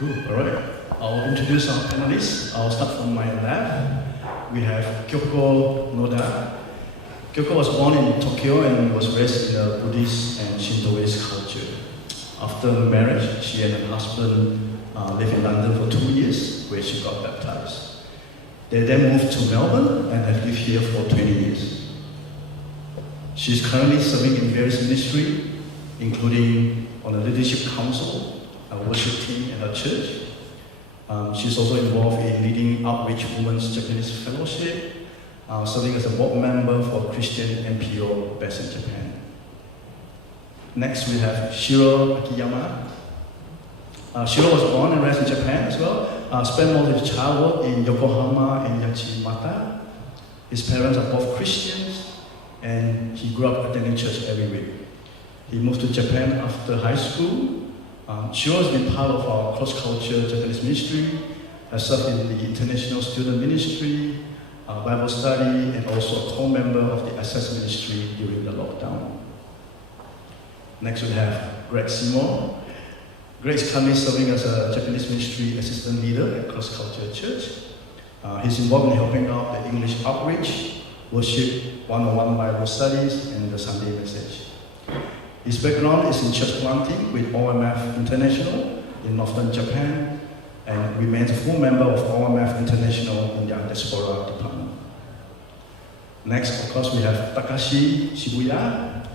Cool, all right. I'll introduce our panelists. I'll start from my left. We have Kyoko Noda. Kyoko was born in Tokyo and was raised in a Buddhist and Shintoist culture. After marriage, she and her husband lived in London for 2 years, where she got baptized. They then moved to Melbourne and have lived here for 20 years. She's currently serving in various ministries, including on the leadership council, a worship team in her church. She's also involved in leading Outreach Women's Japanese Fellowship, serving as a board member for Christian NPO based in Japan. Next we have Shiro Akiyama. Shiro was born and raised in Japan as well, spent most of his childhood in Yokohama and Yachimata. His parents are both Christians, and he grew up attending church every week. He moved to Japan after high school. Shiro has been part of our CrossCulture Japanese ministry, has served in the International Student Ministry, Bible study, and also a co-member of the Access Ministry during the lockdown. Next we have Greg Seymour. Greg is currently serving as a Japanese ministry assistant leader at CrossCulture Church. He's involved in helping out the English outreach, worship, one-on-one Bible studies, and the Sunday message. His background is in church planting with OMF International in northern Japan, and remains a full member of OMF International in their diaspora department. Next, of course, we have Takeshi Shibuya.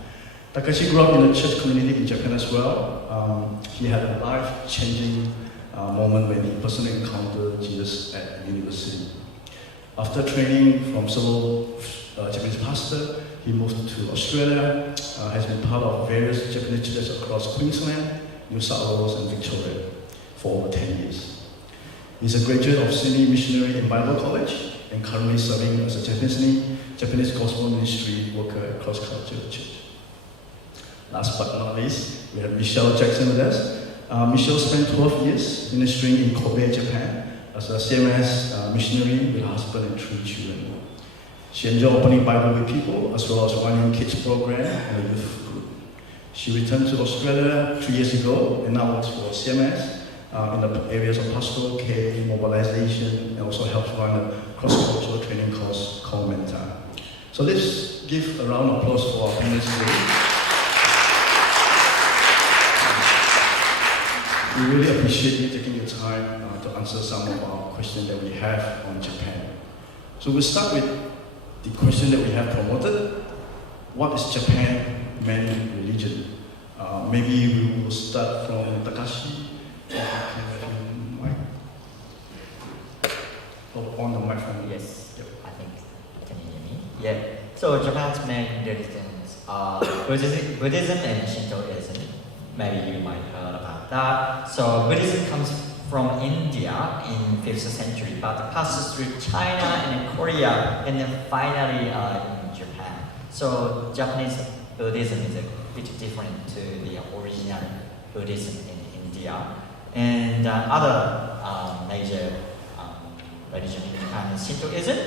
Takeshi grew up in a church community in Japan as well. He had a life-changing moment when he personally encountered Jesus at university. After training from several Japanese pastors, he moved to Australia, has been part of various Japanese churches across Queensland, New South Wales, and Victoria for over 10 years. He's a graduate of Sydney Missionary and Bible College and currently serving as a Japanese Gospel Ministry worker at CrossCulture Church. Last but not least, we have Michelle Jackson with us. Michelle spent 12 years ministering in Kobe, Japan as a CMS missionary with her husband and 3 children. She enjoyed opening Bible with people as well as running kids program and a youth group. She returned to Australia 3 years ago and now works for CMS in the areas of pastoral care, mobilization, and also helps run a cross-cultural training course called Mentor. So let's give a round of applause for our panelists today. We really appreciate you taking your time to answer some of our questions that we have on Japan. So we'll start with the question that we have promoted. What is Japan main religion? Maybe we will start from Takeshi. On the microphone. Yes, yep. I think, can you hear me? Yeah, so Japan's main religions are Buddhism and Shintoism. Maybe you might have heard about that. So Buddhism comes from India in 5th century, but passes through China and then Korea, and then finally in Japan. So Japanese Buddhism is a bit different to the original Buddhism in India. And other major religion in Japan is Shintoism.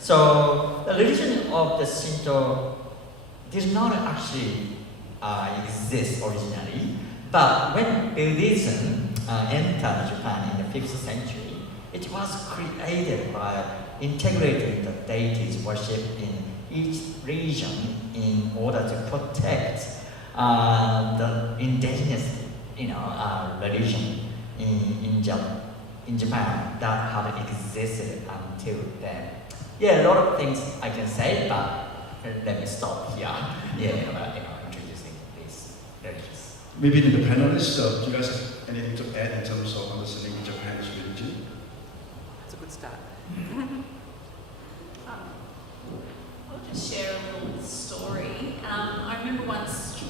So the religion of the Shinto did not actually exist originally, but when Buddhism entered Japan in the 5th century, it was created by integrating the deities worship in each region in order to protect the indigenous, religion in Japan that had existed until then. Yeah, a lot of things I can say, but let me stop here. Yeah, about introducing these religions. Maybe to the panelists, do you guys have anything to add in terms of understanding Japan's religion? That's a good start. I'll just share a little story. I remember once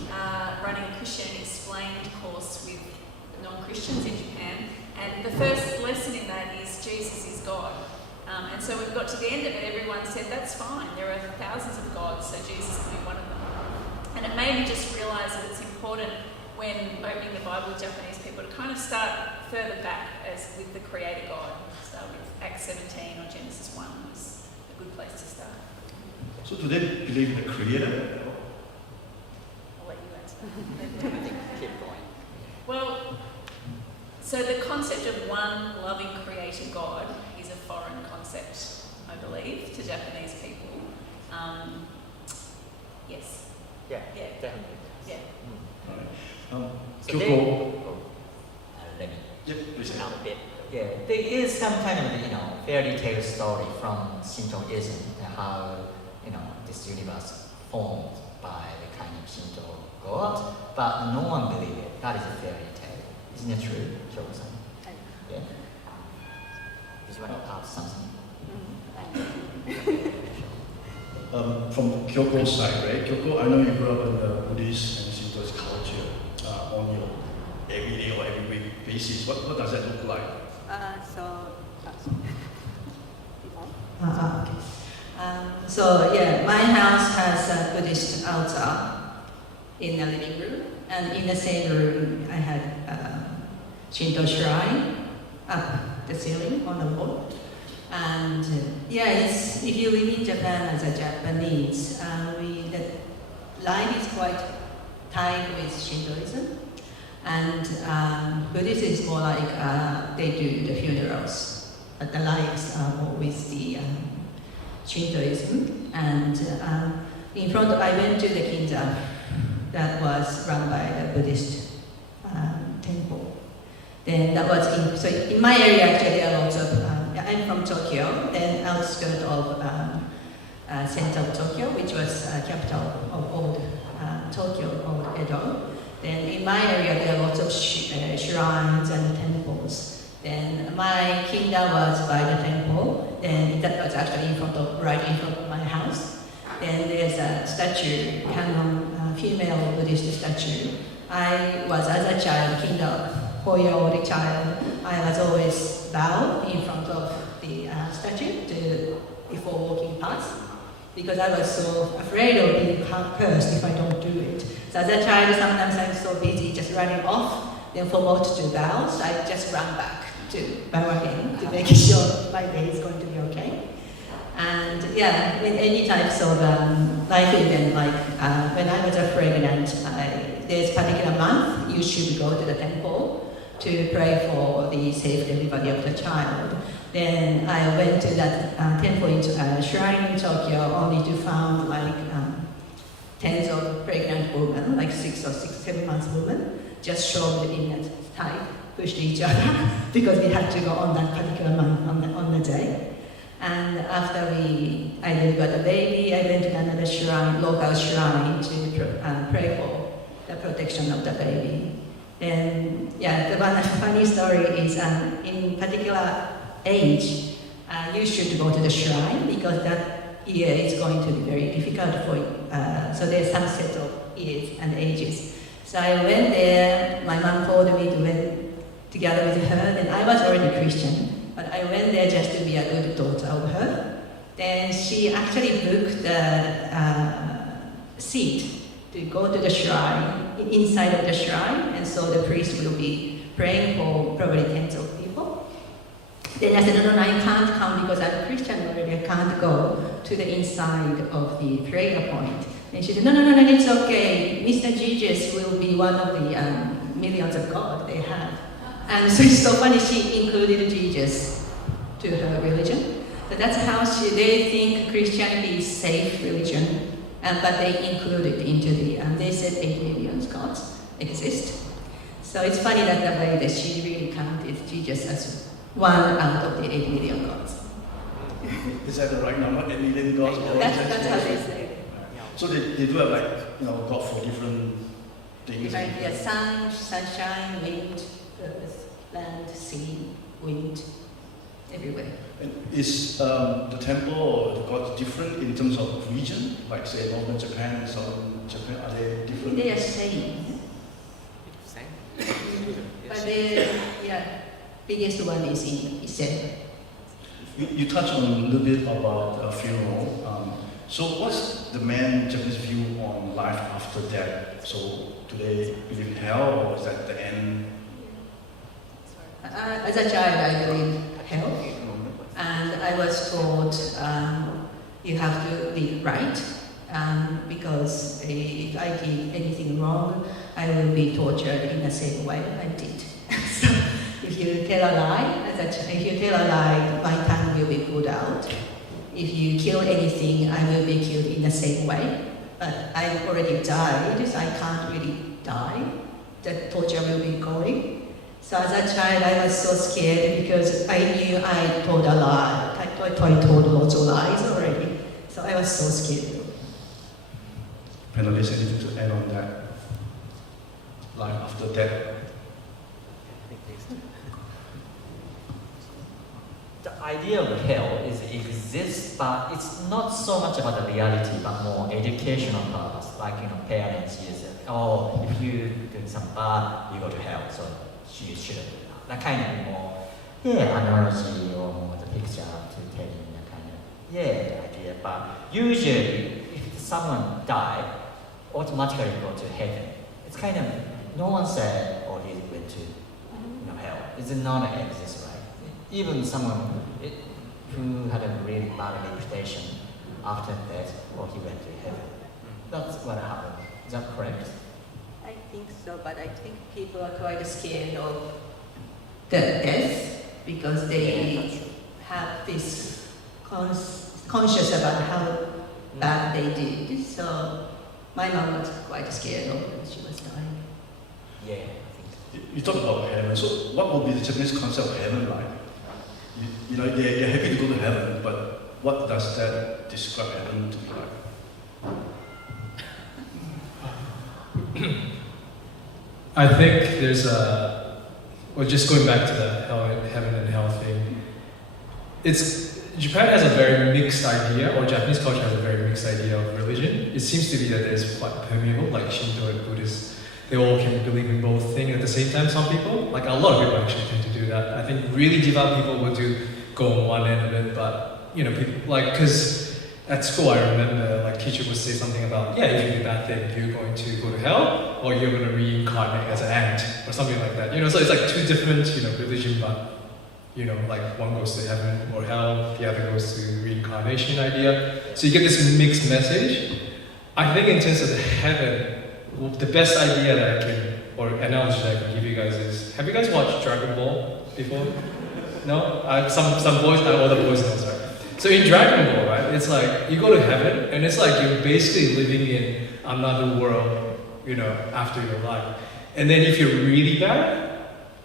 running a Christianity Explained course with non-Christians in Japan, and the first lesson in that is Jesus is God. And so when we got to the end of it, everyone said, that's fine, there are thousands of gods, so Jesus can be one of them. And it made me just realise that it's important when opening the Bible with Japanese people to kind of start further back as with the Creator God. Start with Acts 17 or Genesis 1 is a good place to start. So do they believe in the Creator? I'll let you answer. Keep going. Well, So the concept of one loving creator God is a foreign concept, I believe, to Japanese people. Yes. Yeah, Yeah. definitely. Yeah. Alright. So Kyoko. let me Yeah, please. out a bit. Yeah, there is some kind of fairy tale story from Shintoism how this universe formed by the kind of Shinto god, but no one believes it. That is a fairy tale. Isn't it true, Kyoko-san? Yeah. Did you want to add something? From Kyoko's side, right? Kyoko, I know you grew up in the Buddhist and Shintoist culture on your everyday or every week basis. What does that look like? So yeah, my house has a Buddhist altar in the living room, and in the same room I had a Shinto shrine up the ceiling on the wall. And if you live in Japan as a Japanese, the life is quite tied with Shintoism, and Buddhism is more like they do the funerals, but the lives are more with the Shintoism. And in front, I went to the kinza that was run by the Buddhist temple. Then that was in my area actually there are lots of, I'm from Tokyo, then outskirts of center of Tokyo, which was capital of old Tokyo, old Edo. Then in my area there are lots of shrines and temples. Then my kinda was by the temple, then that was actually right in front of my house. Then there's a statue, Canon female Buddhist statue. I was as a child, kinda 4-year-old child, I was always bow in front of the statue before walking past, because I was so afraid of being cursed if I don't do it. So as a child, sometimes I'm so busy just running off, then forgot to bow, so I just run back to bow again to make sure my day is going to be okay. And yeah, with any types of life event, like when I was pregnant, there's a particular month you should go to the temple to pray for the safe delivery of the child. Then I went to that temple, shrine in Tokyo, only to find like tens of pregnant women, like 6 or 7 months women, just shoved in that type, pushed each other because we had to go on that particular month on the day. And after I delivered the baby, I went to another shrine, local shrine, to pray for the protection of the baby. And yeah, the one funny story is in particular age, you should go to the shrine because that year is going to be very difficult for you. So there's some set of years and ages. So I went there, my mom called me to went together with her, and I was already Christian, but I went there just to be a good daughter of her. Then she actually booked a seat to go to the shrine, inside of the shrine, and so the priest will be praying for probably tens of people. Then I said, no, I can't come because I'm a Christian already, I can't go to the inside of the prayer point. And she said, no, it's okay, Mr. Jesus will be one of the millions of God they have. And so it's so funny, she included Jesus to her religion. So that's how they think Christianity is safe religion. But they include it into they said 8 million gods exist. So it's funny that the way that she really counted Jesus as one out of the 8 million gods. Is that the right number, 8 million gods? That's how they say it. So they do have God for different things? Yeah, sun, sunshine, wind, earth, land, sea, wind, everywhere. And is the temple or the gods different in terms of region? Like say Northern Japan and Southern Japan, are they different? They are same. Same. But the biggest one is in Ise. You touched on a little bit about funeral. So what's the main Japanese view on life after death? So do they believe in hell or is that the end? As a child, I believe hell. And I was taught you have to live right, because if I did anything wrong, I will be tortured in the same way I did. So if you tell a lie, if you tell a lie, my tongue will be pulled out. If you kill anything, I will be killed in the same way. But I already died, so I can't really die. The torture will be going. So as a child, I was so scared because I knew I told a lie. I told lots of lies already. So I was so scared. Panelists, anything to add on that? Life after death? The idea of hell exists, but it's not so much about the reality, but more educational purpose. Like parents use it. Oh, if you do some bad, you go to hell, so you shouldn't do that. That kind of more, analogy or more the picture to tell you that kind of, the idea. But usually, if someone died, automatically go to heaven. It's kind of, no one said, oh, he went to hell. It's not exist, right? Even someone who had a really bad reputation after death, or he went to heaven. That's what happened. Is that correct? I think so, but I think people are quite scared of the death because they have this conscious about how bad they did. So my mom was quite scared of when she was dying. Yeah, I think. You talk about heaven, so what would be the Japanese concept of heaven like? You know, they're happy to go to heaven, but what does that describe heaven to be like? I think there's just going back to the heaven and hell thing. Japan has a very mixed idea, or Japanese culture has a very mixed idea of religion. It seems to be that it's quite permeable, like Shinto and Buddhist. They all can believe in both things at the same time, some people. Like a lot of people actually tend to do that. I think really devout people would go on one end of it, but people, because at school I remember like teacher would say something about, if you do bad thing, you're going to go to hell, or you're going to reincarnate as an ant, or something like that. So it's like two different, religion, but like one goes to heaven or hell, the other goes to reincarnation idea. So you get this mixed message. I think in terms of the heaven, the best idea that I can, or analogy that I can give you guys is, have you guys watched Dragon Ball before? No? Some boys, all the boys know, sorry. So in Dragon Ball, right, it's like, you go to heaven, and it's like you're basically living in another world, after your life. And then if you're really bad,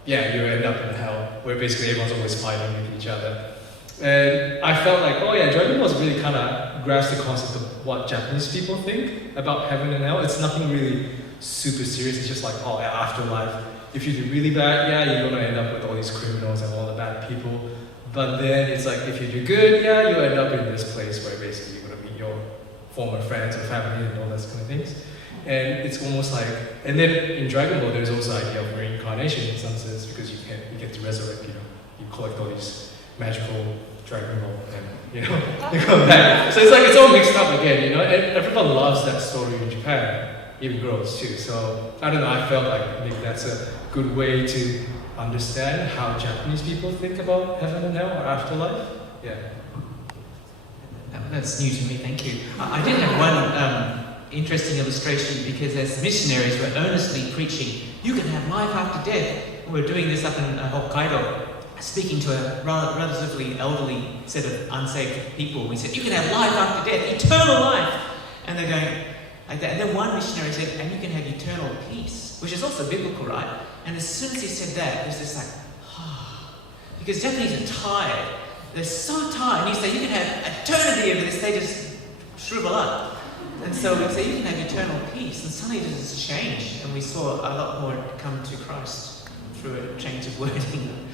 you end up in hell, where basically everyone's always fighting with each other. And I felt like, Dragon Ball really kind of grasps the concept of what Japanese people think about heaven and hell. It's nothing really super serious. It's just like, afterlife. If you do really bad, you're going to end up with all these criminals and all the bad people. But then it's like, if you do good, you end up in this place where basically you're going to meet your former friends or family and all those kind of things. And it's almost like, and then in Dragon Ball, there's also the idea of reincarnation in some sense, because you get to resurrect, you collect all these magical Dragon Ball and, you come back. So it's all mixed up again, and everyone loves that story in Japan, even girls too. So, I don't know, I felt like maybe that's a good way to understand how Japanese people think about heaven and hell or afterlife. Yeah. That's new to me, thank you. I did have one interesting illustration, because as missionaries we're earnestly preaching, you can have life after death. We're doing this up in Hokkaido, speaking to a relatively elderly set of unsaved people. We said, you can have life after death, eternal life. And they're going like that. And then one missionary said, and you can have eternal peace, which is also biblical, right? And as soon as he said that, there's this like, because Japanese are tired. They're so tired. And you say, you can have eternity over this, they just shrivel up. And so we say, you can have eternal peace. And suddenly it just changed. And we saw a lot more come to Christ through a change of wording.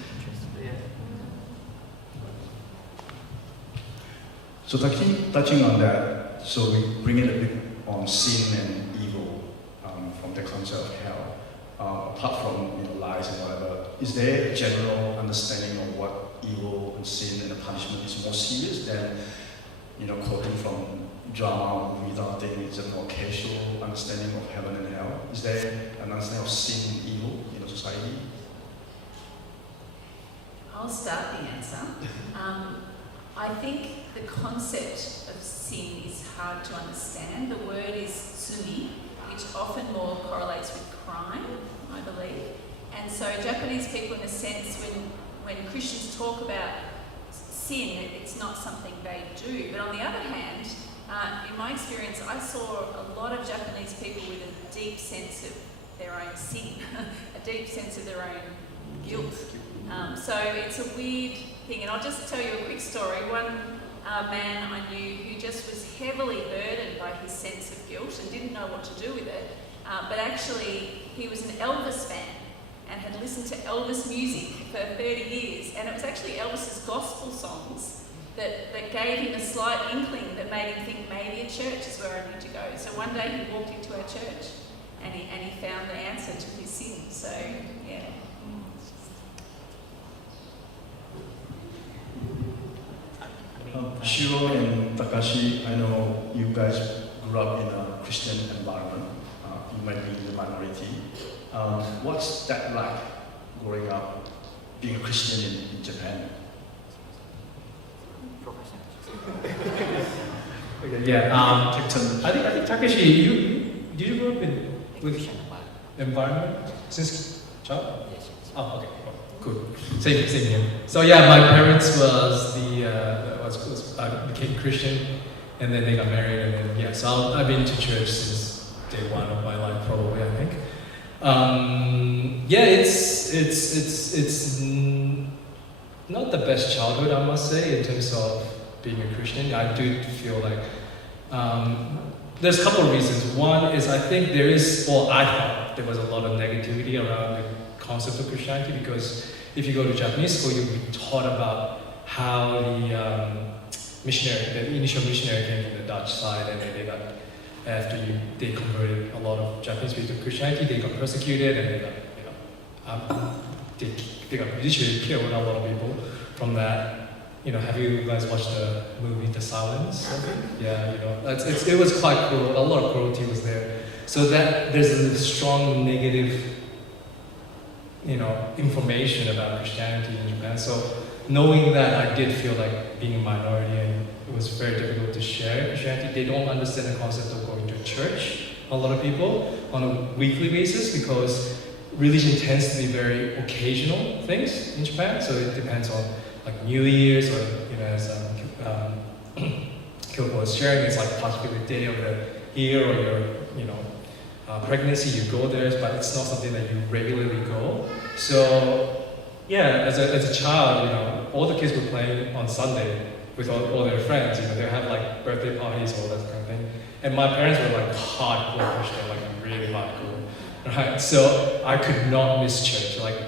So touching on that, so we bring it a bit on sin and evil from the concept of hell. Apart from lies and whatever, is there a general understanding of what evil and sin and the punishment is more serious than quoting from drama or movie that thing? It's a more casual understanding of heaven and hell. Is there an understanding of sin and evil in society? I'll start the answer. I think the concept of sin is hard to understand. The word is tsumi, which often more correlates with crime, I believe. And so Japanese people, in a sense, when Christians talk about sin, it's not something they do. But on the other hand, in my experience, I saw a lot of Japanese people with a deep sense of their own sin, a deep sense of their own guilt. So it's a weird thing. And I'll just tell you a quick story. One man I knew who just was heavily burdened by his sense of guilt and didn't know what to do with it. But actually, he was an Elvis fan and had listened to Elvis music for 30 years. And it was actually Elvis's gospel songs that gave him a slight inkling that made him think maybe a church is where I need to go. So one day he walked into our church and he found the answer to his sin. So, yeah. Shiro and Takeshi, I know you guys grew up in a Christian environment. You might be in the minority. What's that like, growing up, being a Christian in Japan? Okay, yeah. I think Takeshi, did you grow up in with environment since child? Yes. Oh, okay. Good. Same here. So yeah, my parents became Christian, and then they got married, and then yeah. So I've been to church since day one of my life, probably. I think. Yeah, it's not the best childhood, I must say, in terms of being a Christian. I do feel like there's a couple of reasons. One is I think I thought there was a lot of negativity around the concept of Christianity, because if you go to Japanese school, you'll be taught about how the initial missionary came from the Dutch side, and then they converted a lot of Japanese people to Christianity, they got persecuted, and they got literally killed, a lot of people from that. Have you guys watched the movie The Silence? Yeah, it was quite cruel. A lot of cruelty was there. So that there's a strong negative, information about Christianity in Japan. So knowing that, I did feel like being a minority, and it was very difficult to share Christianity. They don't understand the concept of going to church, a lot of people, on a weekly basis, because religion tends to be very occasional things in Japan. So it depends on like New Year's, or as Kyoko was sharing, it's like possibly the day of the year, or your pregnancy, you go there, but it's not something that you regularly go. So yeah, as a child, all the kids were playing on Sunday with all their friends. They have like birthday parties, all that kind of thing. And my parents were like hardcore Christian, like really hardcore, right? So I could not miss church. Like,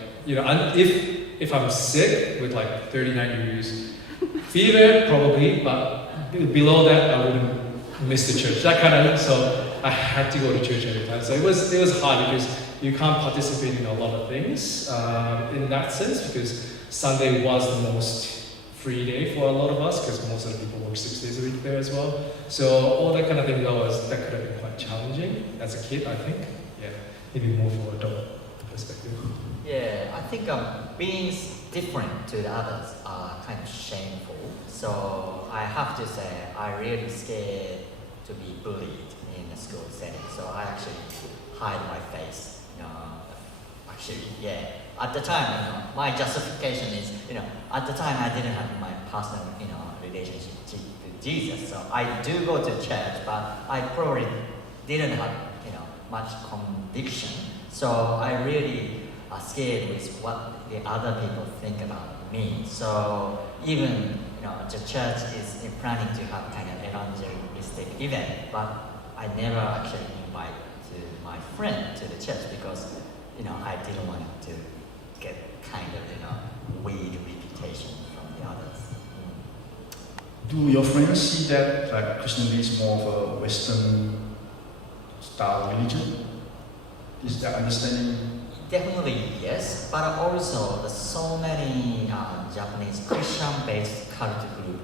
if I'm sick with like 39 degrees fever, probably, but below that, I wouldn't miss the church. That kind of, so I had to go to church every time. So it was hard, because you can't participate in a lot of things in that sense, because Sunday was the most free day for a lot of us, because most of the people work 6 days a week there as well. So all that kind of thing, that could have been quite challenging as a kid, I think. Yeah, maybe more from an adult perspective. Yeah, I think being different to the others are kind of shameful. So I have to say, I really scared to be bullied in a school setting. So I actually hide my face. Actually, yeah. At the time, my justification is, at the time I didn't have my personal, relationship with Jesus. So I do go to church, but I probably didn't have, much conviction. So I really scared with what the other people think about me. So even, the church is planning to have kind of evangelistic event, but I never actually invite my friend to the church, because, I didn't want to get kind of, weird reputation from the others. Do your friends see that like Christianity is more of a Western style religion? Is that understanding? Definitely yes, but also there's so many Japanese Christian-based culture group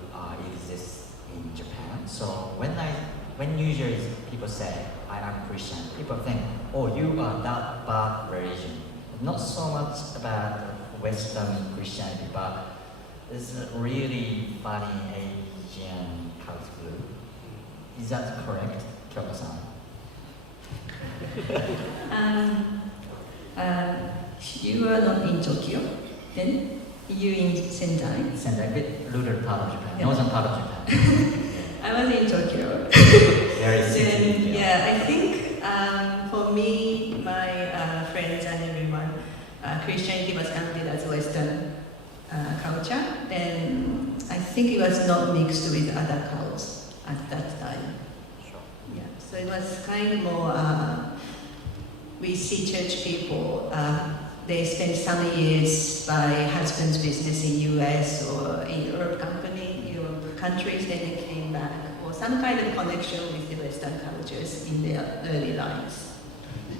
exist in Japan. So when usually people say I am Christian, people think, oh, you are that bad religion. Not so much about Western Christianity, but it's a really funny Asian culture group. Is that correct, Kyoko-san? you are not in Tokyo, then you in Sendai. Sendai, a bit rural part of Japan, Yeah. northern part of Japan. I was in Tokyo. Very city. Then, yeah, I think for me, my friends and everyone, Christianity was counted as Western culture. Then I think it was not mixed with other cults at that time. Sure. Yeah, so it was kind of more, we see church people, they spend some years by husband's business in US or in Europe countries, then they came back, or some kind of connection with the Western cultures in their early lives.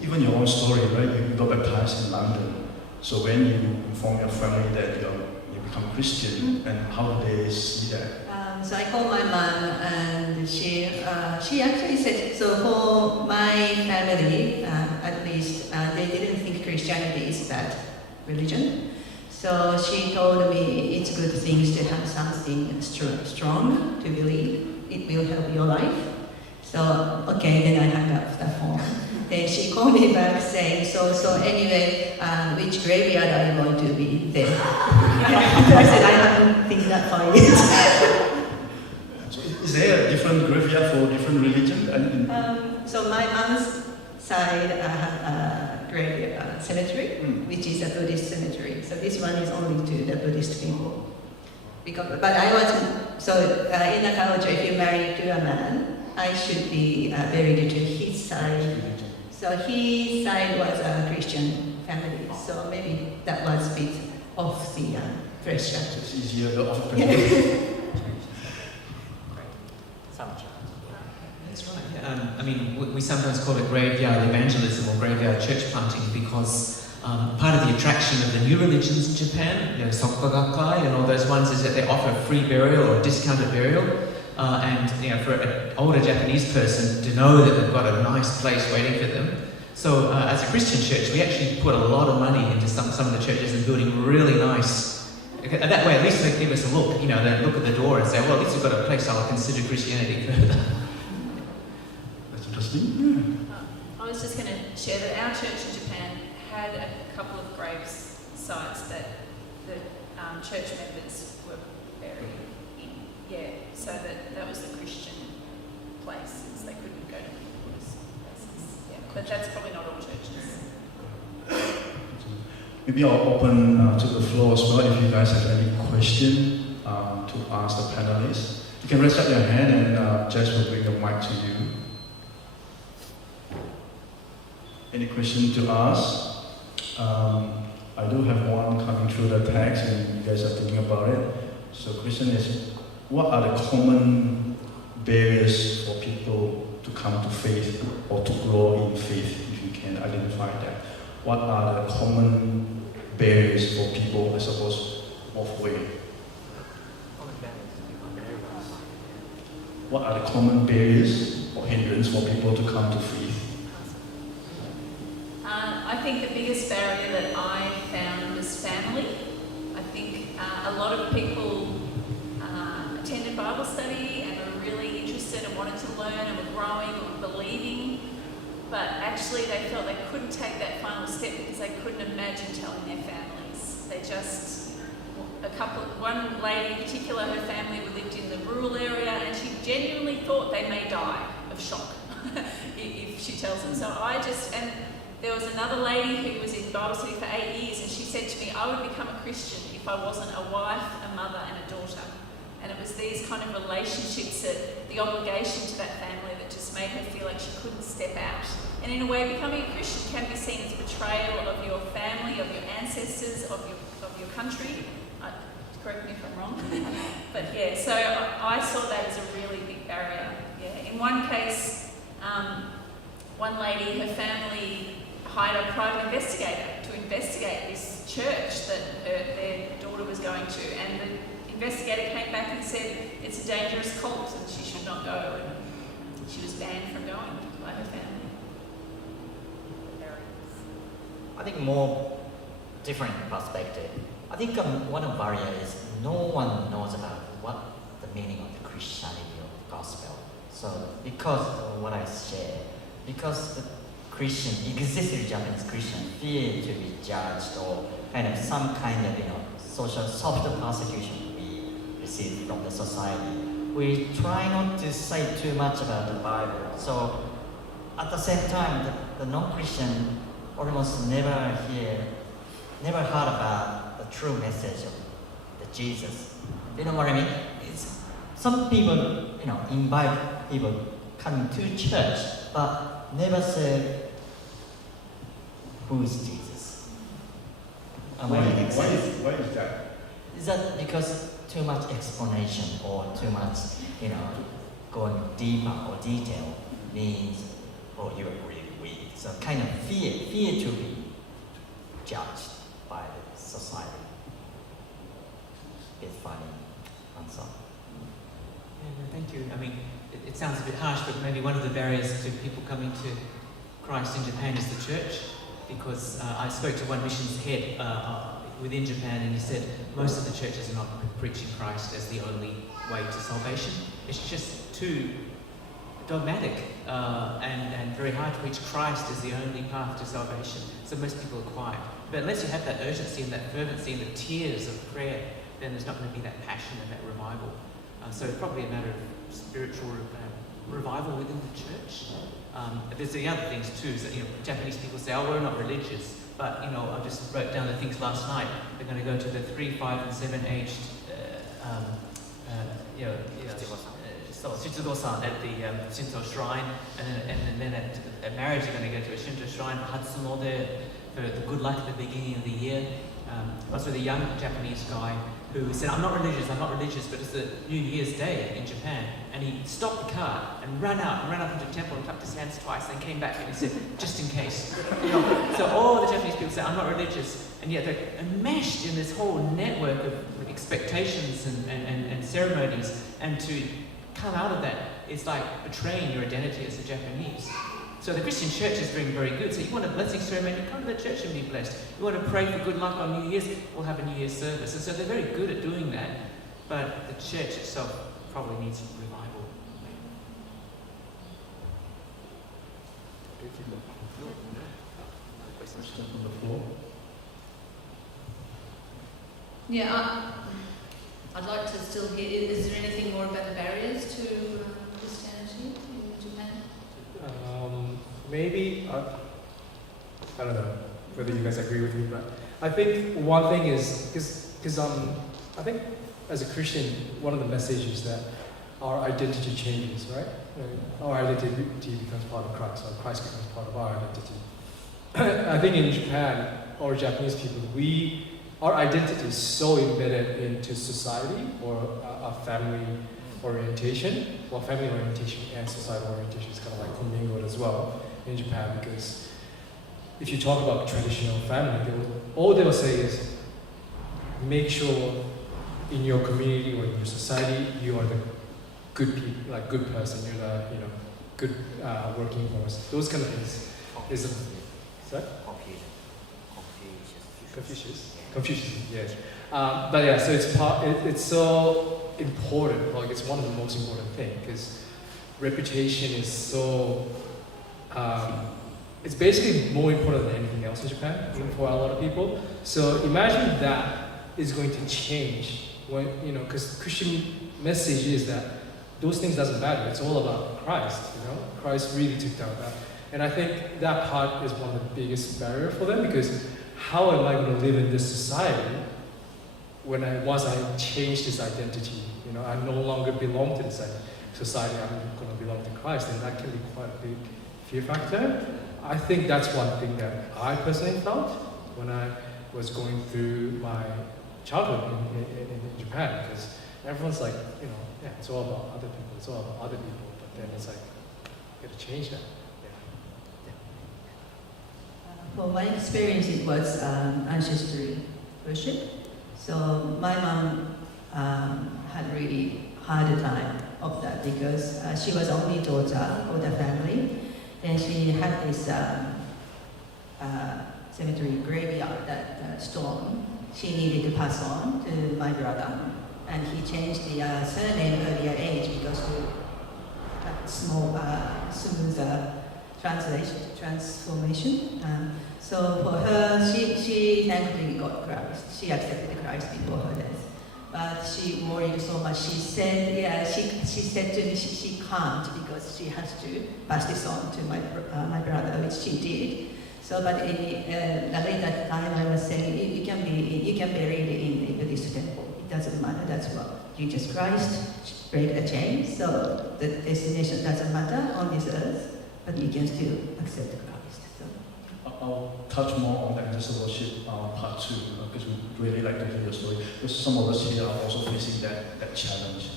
Even your own story, right? You got baptized in London. So when you inform your family that you become Christian, and how do they see that? So I called my mom, and she actually said, so for my family, at least, they didn't think Christianity is bad religion. So she told me it's good things to have something strong to believe. It will help your life. So, okay, then I hung up the phone. Then she called me back saying, so anyway, which graveyard are you going to be there? I said, I haven't think that far yet. So is there a different graveyard for different religion? So my mom's side have a graveyard cemetery, which is a Buddhist cemetery. So this one is only to the Buddhist people. But I wasn't, so in the culture, if you marry to a man, I should be buried to his side. So his side was a Christian family, so maybe that was a bit off the pressure. It's easier to offer. That's right. Yeah. I mean, we sometimes call it graveyard evangelism or graveyard church planting because part of the attraction of the new religions in Japan, you know, Sokogakai and all those ones, is that they offer free burial or discounted burial. And you know, for an older Japanese person to know that they've got a nice place waiting for them. So as a Christian church, we actually put a lot of money into some of the churches and building really nice. And that way, at least they give us a look. You know, they look at the door and say, "Well, at least we've got a place I'll consider Christianity further." That's interesting. I was just going to share that our church in Japan had a couple of grave sites that the church members were buried in. Yeah, so that was the Christian places. They couldn't go to Buddhist places. Yeah, but that's probably not all churches. Maybe I'll open to the floor as well if you guys have any question to ask the panelists. You can raise up your hand and Jess will bring the mic to you. Any question to ask? I do have one coming through the text and you guys are thinking about it. So the question is, what are the common barriers for people to come to faith or to grow in faith, if you can identify that? What are the common barriers for people, I suppose, both ways? What are the common barriers or hindrance for people to come to faith? I think the biggest barrier that I found was family. I think a lot of people attended Bible study and were really interested and wanted to learn and were growing or believing, but actually they felt they couldn't take that final step because they couldn't imagine telling their families. They just, one lady in particular, her family lived in the rural area and she genuinely thought they may die of shock if she tells them. So and there was another lady who was in Bible study for 8 years and she said to me, I would become a Christian if I wasn't a wife, a mother and a daughter. And it was these kind of relationships, the obligation to that family that just made her feel like she couldn't step out. And in a way, becoming a Christian can be seen as betrayal of your family, of your ancestors, of your country. Correct me if I'm wrong. But yeah, so I saw that as a really big barrier. Yeah. In one case, one lady, her family hired a private investigator to investigate this church that their daughter was going to, and the investigator came back and said it's a dangerous cult and she should not go, and she was banned from going by her family. I think more different perspective. I think one of the barriers is no one knows about what the meaning of the Christianity or the gospel. So because of what I share, because the Christian, existing Japanese Christian, fear to be judged or kind of some kind of social soft persecution we receive from the society. We try not to say too much about the Bible. So at the same time, the non-Christian almost never heard about the true message of the Jesus. You know what I mean? Some people, invite people coming to church, but never say, who is Jesus? Why is that? Is that because too much explanation or too much, going deeper or detail means, oh, you're really weak. So kind of fear to be judged by the society. It's funny answer. Yeah, no, thank you. I mean, it sounds a bit harsh, but maybe one of the barriers to people coming to Christ in Japan is the church, because I spoke to one missions head within Japan, and he said most of the churches are not preaching Christ as the only way to salvation. It's just too dogmatic and very hard to preach Christ as the only path to salvation. So most people are quiet. But unless you have that urgency and that fervency and the tears of prayer, then there's not going to be that passion and that revival. So it's probably a matter of spiritual revival within the church. There's the other things too, so, Japanese people say, oh, we're not religious, but, I just wrote down the things last night. They're going to go to the 3, 5, and 7 aged, Shitsugo-san at the Shinto shrine, and then at marriage they're going to go to a Shinto shrine, Hatsumode, for the good luck at the beginning of the year. I was with a young Japanese guy who said, I'm not religious, but it's the New Year's Day in Japan. And he stopped the car and ran up into the temple and clapped his hands twice, and came back and he said, just in case. So all the Japanese people say, I'm not religious, and yet they're enmeshed in this whole network of expectations and ceremonies, and to come out of that, it's like betraying your identity as a Japanese. So the Christian church is doing very good. So you want a blessing ceremony, come to the church and be blessed. You want to pray for good luck on New Year's, we'll have a New Year's service. And so they're very good at doing that, but the church itself probably needs revival. Question on the floor. Yeah, I'd like to still hear, is there anything more about the barriers to Christianity in Japan? Maybe, I don't know whether you guys agree with me, but I think one thing is, because I think as a Christian, one of the messages that our identity changes, right? Our identity becomes part of Christ, or Christ becomes part of our identity. I think in Japan, or Japanese people, our identity is so embedded into society or our family orientation. Well, family orientation and societal orientation is kind of like commingled as well in Japan, because if you talk about traditional family, all they will say is, make sure in your community or in your society, you are the good people, like good person, you're the good working force. Those kind of things. Confucius, yes. But yeah, so it's so important, like it's one of the most important things, because reputation is so, it's basically more important than anything else in Japan, even for a lot of people. So imagine that is going to change when, because Christian message is that those things doesn't matter, it's all about Christ, Christ really took down that. And I think that part is one of the biggest barriers for them, because how am I going to live in this society once I change this identity? I no longer belong to this society, I'm going to belong to Christ, and that can be quite a big fear factor. I think that's one thing that I personally felt when I was going through my childhood in Japan, because everyone's like, it's all about other people, it's all about other people, but then it's like, you got to change that. For my experience, it was ancestry worship. So my mom had really hard time of that, because she was only daughter of the family. Then she had this cemetery graveyard, that stone she needed to pass on to my brother. And he changed the surname earlier age because we had small, smooth transformation. So for her, she thankfully got Christ. She accepted Christ before her death. But she worried so much. She said, she said to me she can't because she has to pass this on to my brother, which she did. So, but at that time I was saying you can be buried in a Buddhist temple. It doesn't matter. That's what Jesus Christ break the chain. So the destination doesn't matter on this earth, but you can still accept Christ. So. I'll touch more on that discipleship part two because we really like to hear your story. Because some of us here are also facing that challenge.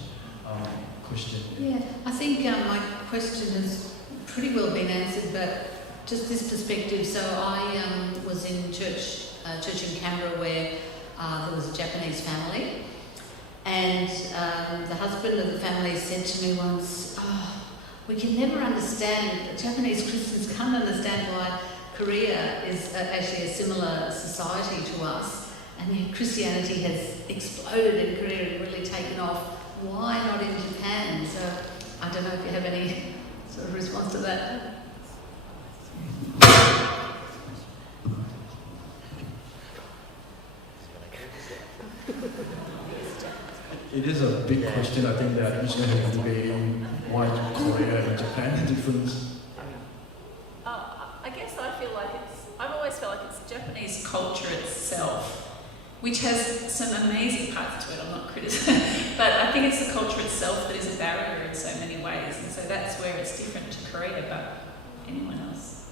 Question. Yeah, I think my question has pretty well been answered, but just this perspective. So I was in church in Canberra where there was a Japanese family, and the husband of the family said to me once, we can never understand, Japanese Christians can't understand why Korea is actually a similar society to us, and yet Christianity has exploded in Korea and really taken off. Why not in Japan? So I don't know if you have any sort of response to that. It is a big question. I think that each one has to debate why Korea and Japan are different. I guess I've always felt like it's Japanese culture itself, which has some amazing parts to it. I'm not criticizing, but I think it's the culture itself that is a barrier in so many ways, and so that's where it's different to Korea. But anyone else?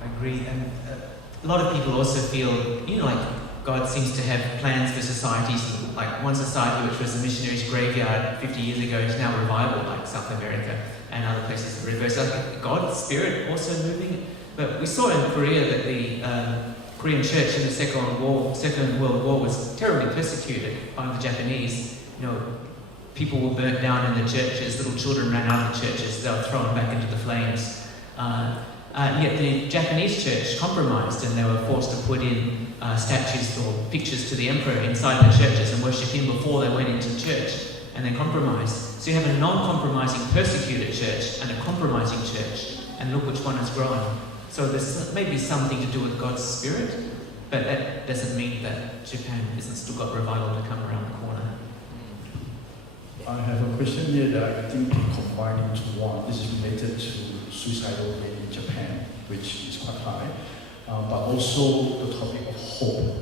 I agree, and a lot of people also feel, like God seems to have plans for societies. Like one society, which was a missionary's graveyard 50 years ago, is now revival, like South America and other places. So God's Spirit also moving. But we saw in Korea that the Korean church in the Second World War was terribly persecuted by the Japanese. People were burnt down in the churches. Little children ran out of the churches. They were thrown back into the flames. Yet the Japanese church compromised, and they were forced to put in statues or pictures to the emperor inside the churches and worship him before they went into church, and they compromised. So you have a non-compromising persecuted church and a compromising church, and look which one has grown. So there's maybe something to do with God's Spirit, but that doesn't mean that Japan hasn't still got revival to come around the corner. I have a question here that I think can combine into one. This is related to suicidal rate in Japan, which is quite high, but also the topic of hope.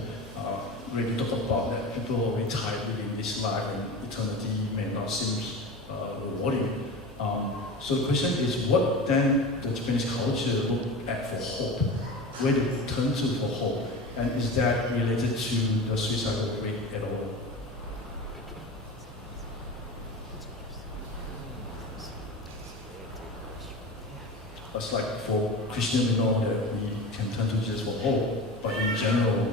When we talk about that people are already tired living this life and eternity may not seem rewarding. So the question is, what then the Japanese culture look at for hope? Where do we turn to for hope? And is that related to the suicidal rate at all? It's like for Christian, we know that we can turn to Jesus for hope, but in general,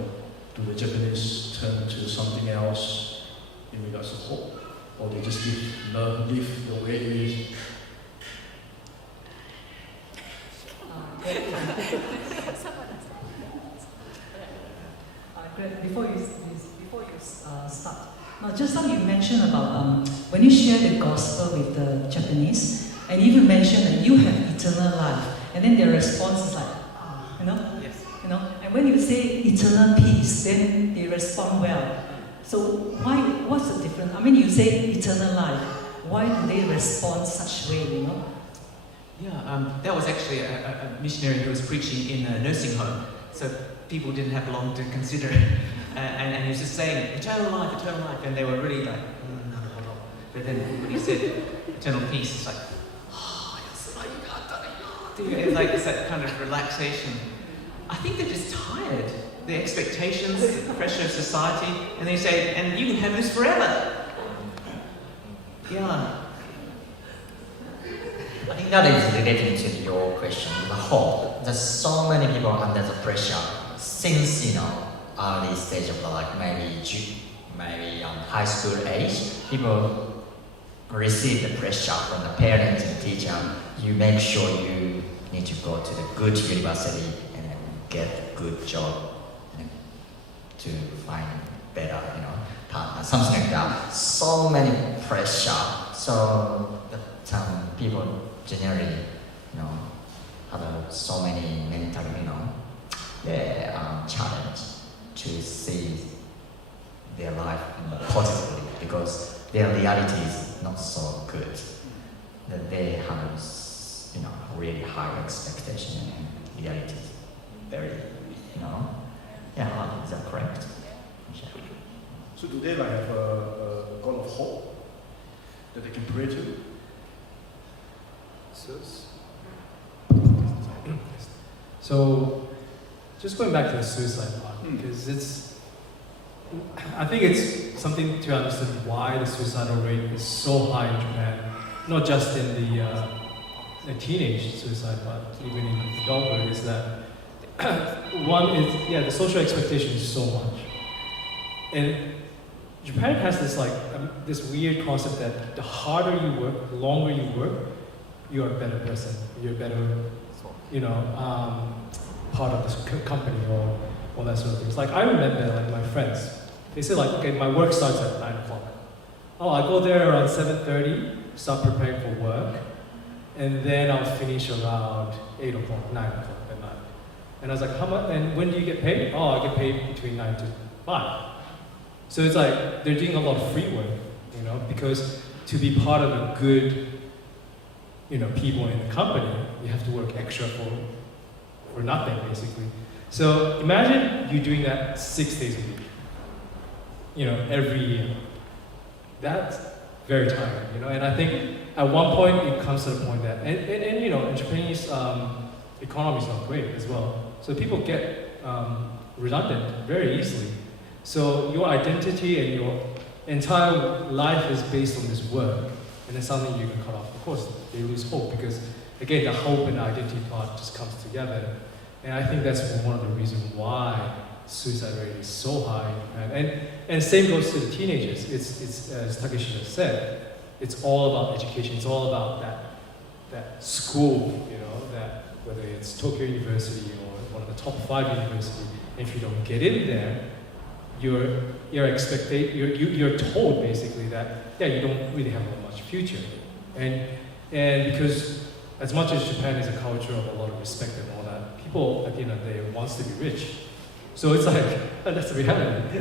do the Japanese turn to something else in regards to hope? Or they just live the way it is? Greg, before you start, now just now you mentioned about when you share the gospel with the Japanese, and you even mentioned that you have eternal life, and then their response is like, Yes. and when you say eternal peace, then they respond well. So what's the difference? I mean, you say eternal life. Why do they respond such way, Yeah, that was actually a missionary who was preaching in a nursing home, so people didn't have long to consider it. And he was just saying, eternal life, and they were really like, no. But then when he said eternal peace, it's like, it's like it's that kind of relaxation. I think they're just tired. The expectations, the pressure of society, and they say, and you can have this forever. Yeah. I think that is related to your question, the hope. There's so many people under the pressure since, early stage of life, maybe high school age. People receive the pressure from the parents and teacher. You make sure you need to go to the good university and then get a good job and to find better, partner, something like that. So many pressure. So people generally, have so many mental, the challenge to see their life positively because their reality is not so good. That they have, really high expectation and reality is very, is that correct? So do they have a God of hope that they can pray to? So, just going back to the suicide part, because I think it's something to understand why the suicidal rate is so high in Japan, not just in the teenage suicide, but even in adulthood, is that one is, the social expectation is so much. And Japan has this this weird concept that the harder you work, the longer you work, you're a better person, you're a better, part of this company or all that sort of things. Like I remember my friends, they say okay, my work starts at 9 o'clock. Oh, I go there around 7:30, start preparing for work, and then I'll finish around 8 o'clock, 9 o'clock at night. And I was like, how much, and when do you get paid? Oh, I get paid between 9 to 5. So it's like, they're doing a lot of free work, because to be part of a good, people in the company, you have to work extra for nothing, basically. So imagine you doing that 6 days a week, every year. That's very tiring, and I think at one point it comes to the point that, and Japanese economy is not great as well. So people get redundant very easily. So your identity and your entire life is based on this work, and then suddenly you can cut off. Of course, they lose hope because, again, the hope and identity part just comes together. And I think that's one of the reasons why suicide rate is so high. And same goes to the teenagers. It's as Takeshi just said, it's all about education. It's all about that school, that whether it's Tokyo University or one of the top 5 universities. And if you don't get in there, you're told basically that you don't really have much future, and because as much as Japan is a culture of a lot of respect and all that, people at the end of the day wants to be rich. So it's like that's the reality.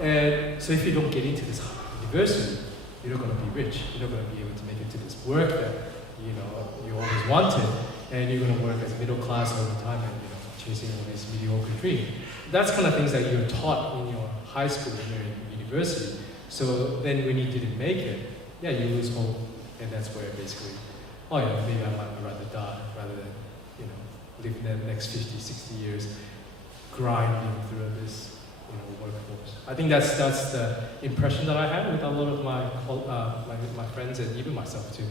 And so if you don't get into this university, you're not going to be rich. You're not going to be able to make it to this work that you always wanted, and you're going to work as middle class all the time and chasing all this mediocre dream. That's kind of things that you're taught in your high school and your university. So then when you didn't make it, you lose hope, and that's where basically, maybe I might rather die rather than, live the next 50, 60 years grinding through this, workforce. I think that's the impression that I had with a lot of my friends and even myself too.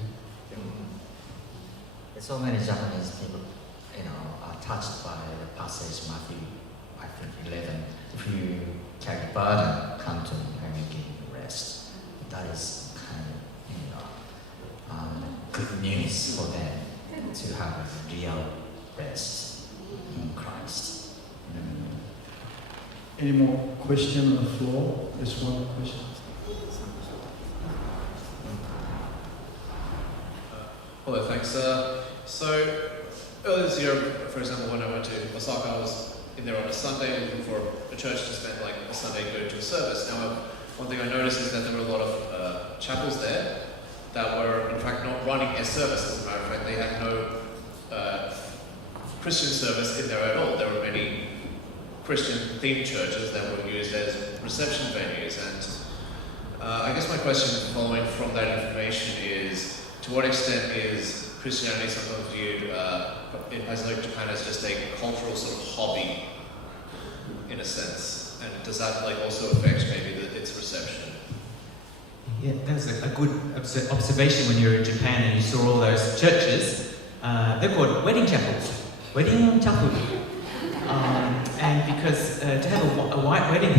So many Japanese people, are touched by the passage Matthew, I think 11. If you carry burden, come to me and you give me rest. That is kind of, good news for them to have real rest in Christ. Any more questions on the floor? There's one question. Hello, thanks. So earlier this year, for example, when I went to Osaka, I was in there on a Sunday looking for a church to spend a Sunday going to a service. Now, one thing I noticed is that there were a lot of chapels there that were in fact not running as services. As a matter of fact, they had no Christian service in there at all. There were many Christian themed churches that were used as reception venues. And I guess my question following from that information is, to what extent is Christianity sometimes viewed as Japan as just a cultural sort of hobby, in a sense? And does that also affect maybe its reception? Yeah, that was a good observation when you were in Japan and you saw all those churches. They're called wedding chapels. Wedding chapel. And because to have a white wedding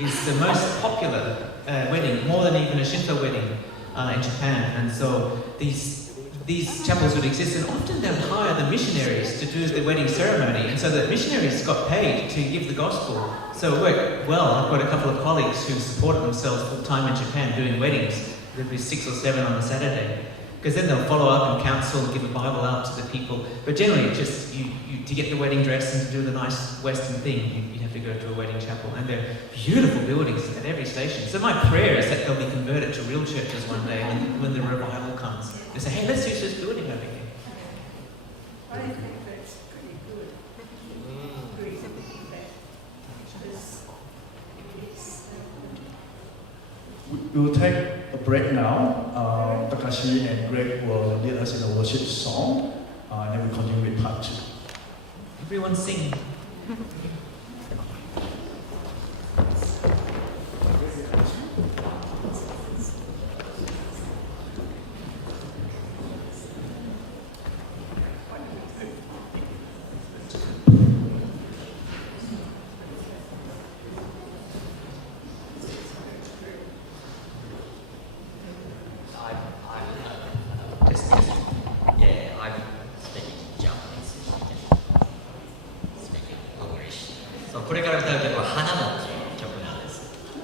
is the most popular wedding, more than even a Shinto wedding in Japan. And so these chapels would exist, and often they would hire the missionaries to do the wedding ceremony, and so the missionaries got paid to give the gospel. So it worked well. I've got a couple of colleagues who supported themselves full time in Japan doing weddings. There'd be 6 or 7 on a Saturday. because then they'll follow up and counsel and give a Bible out to the people. But generally, it's just you to get the wedding dress and to do the nice Western thing, you have to go to a wedding chapel. And they're beautiful buildings at every station. So my prayer is that they'll be converted to real churches one day when the revival comes. They say, hey, let's use this building over here. I think that's pretty good. We'll take a break now. Takeshi and Greg will lead us in a worship song, and then we'll continue with part 2. Everyone sing.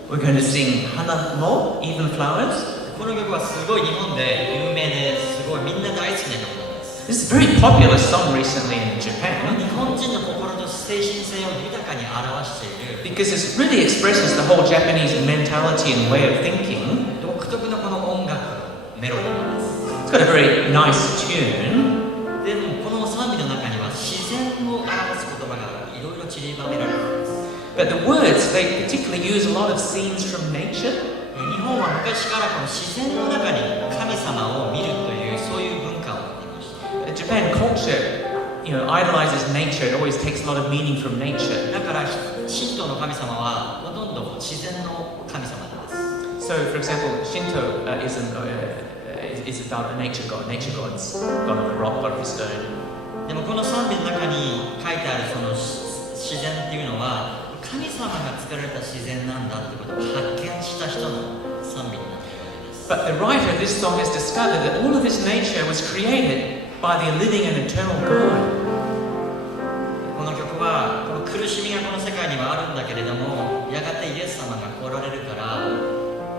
We're going to sing Hanamo, Even Flowers. この曲はすごい日本で有名ですごいみんな大好きな曲なんです。 This is a very popular song recently in Japan 日本人の心と精神性を豊かに表している because it really expresses the whole Japanese mentality and way of thinking. 独特のこの音楽メロディーなんです。 It's got a very nice tune. でもこの賛美の中には自然を表す言葉がいろいろ散りばめられています。 But the words, they particularly use a lot of scenes from nature. 日本は昔からこの自然の中に神様を見るというそういう文化を持っていました。 Japan culture, idolizes nature. It always takes a lot of meaning from nature. だから神道の神様はほとんど自然の神様なんです。 So, for example, Shintoism is about a nature god. Nature god's god of a rock, god of a stone. でもこの賛美の中に書いてあるその自然っていうのは神様が作られた自然なんだってことを発見した人の賛美になっているわけです。 But the writer of this song has discovered that all of this nature was created by the living and eternal God. この曲はこの苦しみがこの世界にはあるんだけれども、やがてイエス様が来られるから、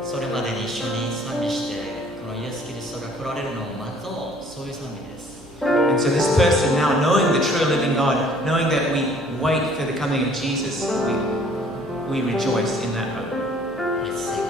それまでに一緒に賛美して、このイエス・キリストが来られるのを待とう、そういう賛美です。 And so this person now, knowing the true living God, knowing that we wait for the coming of Jesus, we rejoice in that hope. Let's sing. 「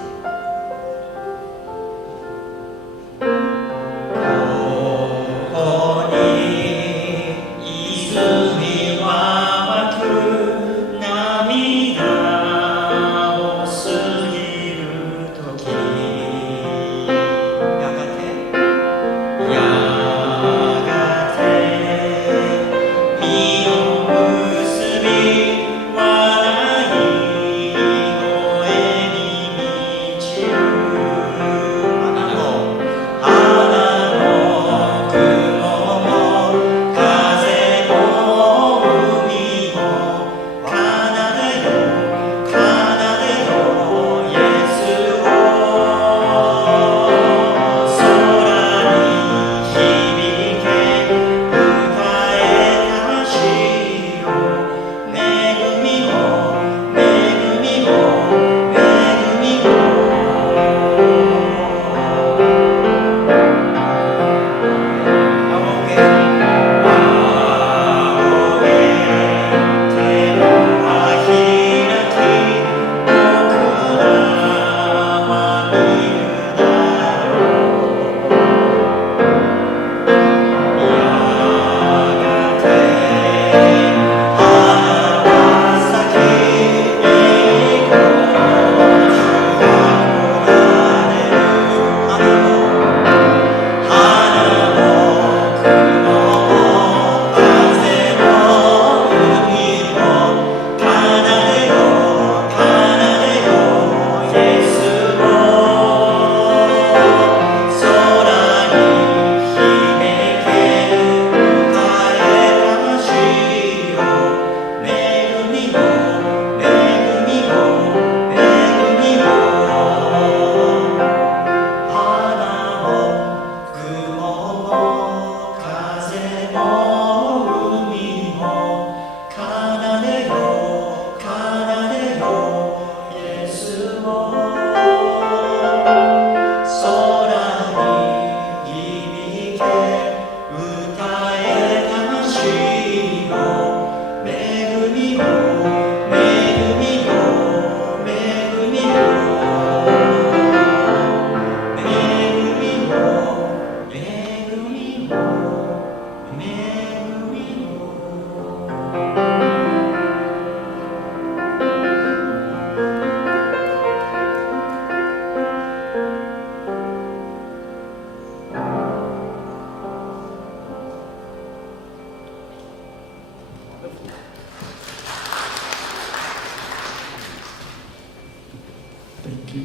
Thank you.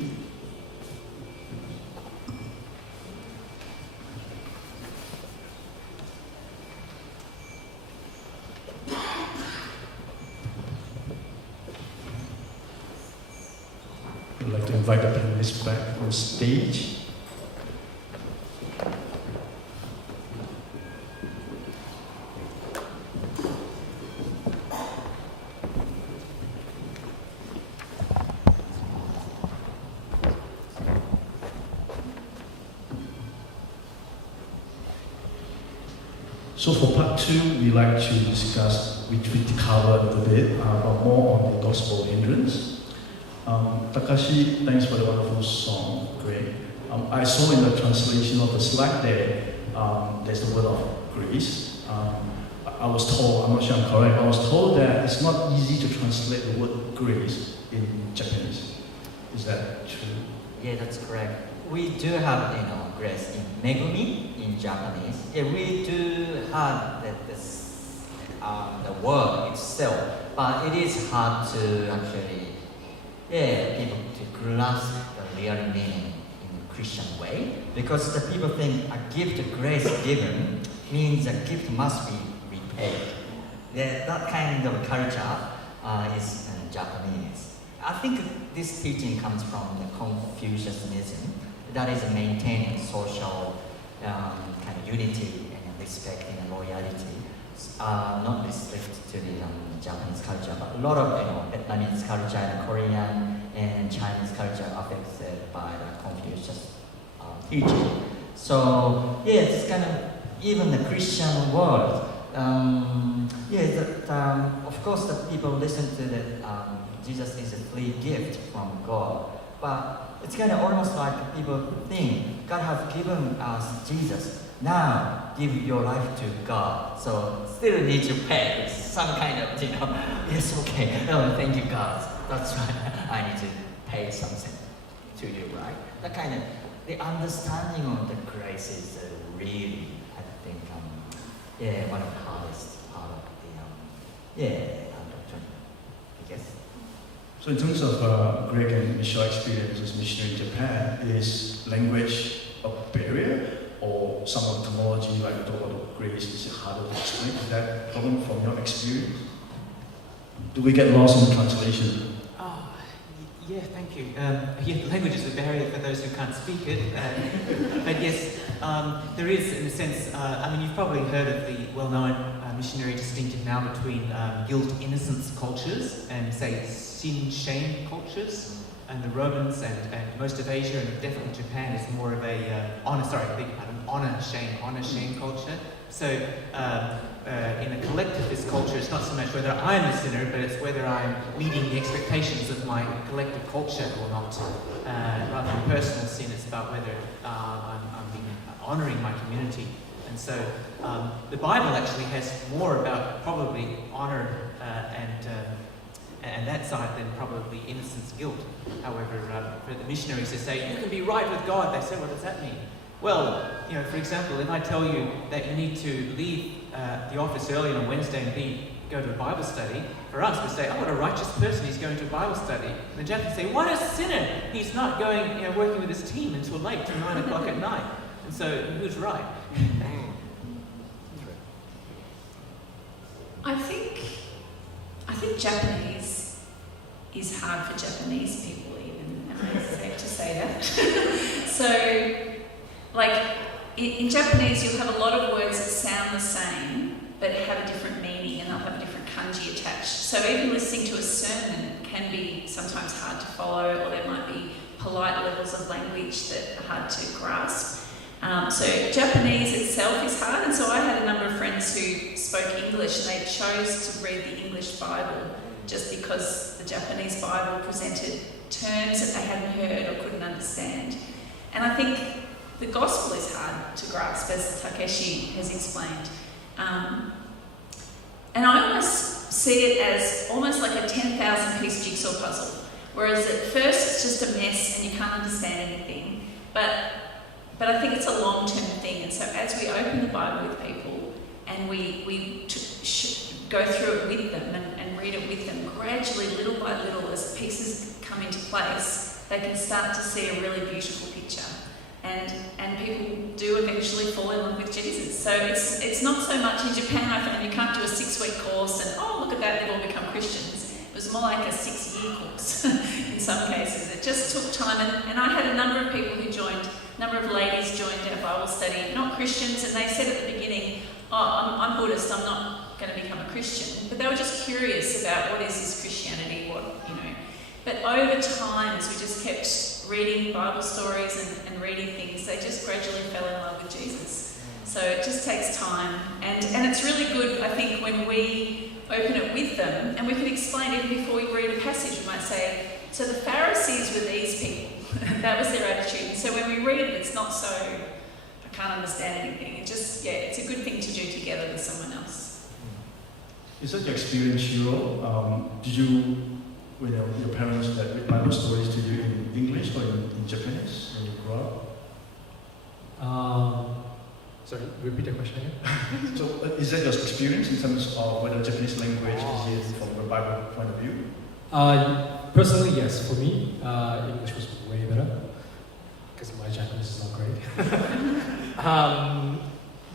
I'd like to invite the panelists back on stage. So for part two, we like to discuss, we cover a little bit, but more on the gospel hindrance. Takeshi, thanks for the wonderful song, great. I saw in the translation of the slide there, there's the word of grace. I was told, I'm not sure I'm correct, I was told that it's not easy to translate the word grace in Japanese. Is that true? Yeah, that's correct. We do have, grace in megumi in Japanese. Yeah, we do have the word itself, but it is hard to actually, people to grasp the real meaning in a Christian way, because the people think a gift of grace given means a gift must be repaid. Yeah, that kind of culture is Japanese. I think this teaching comes from the Confucianism, that is maintaining social kind of unity and respect and loyalty, not restricted to the Japanese culture, but a lot of Vietnamese culture and Korean and Chinese culture affected by the Confucius teaching. So it's kind of even the Christian world. Of course, the people listen to that Jesus is a free gift from God, but it's kind of almost like people think God has given us Jesus. Now give your life to God. So still need to pay some kind of, yes, okay. No, thank you, God. That's right. I need to pay something to you, right? That kind of the understanding of the grace is really, I think, one of the hardest part of the doctrine, I guess. So in terms of Greg and Michelle's experience as missionary in Japan, is language a barrier, or some of the terminology like we talk about grace is harder to explain? Is that a problem from your experience? Do we get lost in the translation? Yeah, thank you. The language is a barrier for those who can't speak it. But yes, there is, in a sense, you've probably heard of the well-known missionary distinction now between guilt-innocence cultures and, say, sin-shame cultures. And the Romans and most of Asia and definitely Japan is more of a honor-shame culture. So in a collectivist culture, it's not so much whether I'm a sinner, but it's whether I'm meeting the expectations of my collective culture or not. Rather than personal sin, it's about whether I'm honouring my community. And so the Bible actually has more about probably honour and that side than probably innocence, guilt. However, for the missionaries to say, you can be right with God, they say, what does that mean? Well, for example, if I tell you that you need to leave the office early on a Wednesday and go to a Bible study, for us we say, oh, what a righteous person, he's going to a Bible study. And the Japanese say, what a sinner, he's not going, working with his team until late, till 9 o'clock at night. And so, who's right? I think Japanese is hard for Japanese people even, and it's safe to say that. So, in Japanese you'll have a lot of words that sound the same, but have a different meaning, and they'll have a different kanji attached. So even listening to a sermon can be sometimes hard to follow, or there might be polite levels of language that are hard to grasp. So Japanese itself is hard, and so I had a number of friends who spoke English, and they chose to read the English Bible just because the Japanese Bible presented terms that they hadn't heard or couldn't understand. And I think the gospel is hard to grasp, as Takeshi has explained. And I almost see it as almost like a 10,000 piece jigsaw puzzle, whereas at first it's just a mess and you can't understand anything. But I think it's a long-term thing, and so as we open the Bible with people and we go through it with them and read it with them, gradually, little by little, as pieces come into place, they can start to see a really beautiful picture. And people do eventually fall in love with Jesus. So it's not so much in Japan, I find you can't do a 6-week course and, oh, look at that, they've all become Christians. It was more like a 6-year course in some cases. It just took time. And I had a number of people who joined, a number of ladies joined our Bible study, not Christians, and they said at the beginning, oh, I'm Buddhist, I'm not going to become a Christian. But they were just curious about what is this Christianity, But over time, as we just kept reading Bible stories and reading things, they just gradually fell in love with Jesus. So it just takes time. And it's really good, I think, when we open it with them and we can explain even before we read a passage. We might say, so the Pharisees were these people. That was their attitude. And so when we read it, it's not so, I can't understand anything. It just, it's a good thing to do together with someone else. Is that your experience, Shiro? Did you, your parents that read Bible stories to you in English or in Japanese when you grew up? Sorry, repeat the question again. So is that your experience in terms of whether Japanese language is used from a Bible point of view? Personally, yes. For me, English was way better because my Japanese is not great.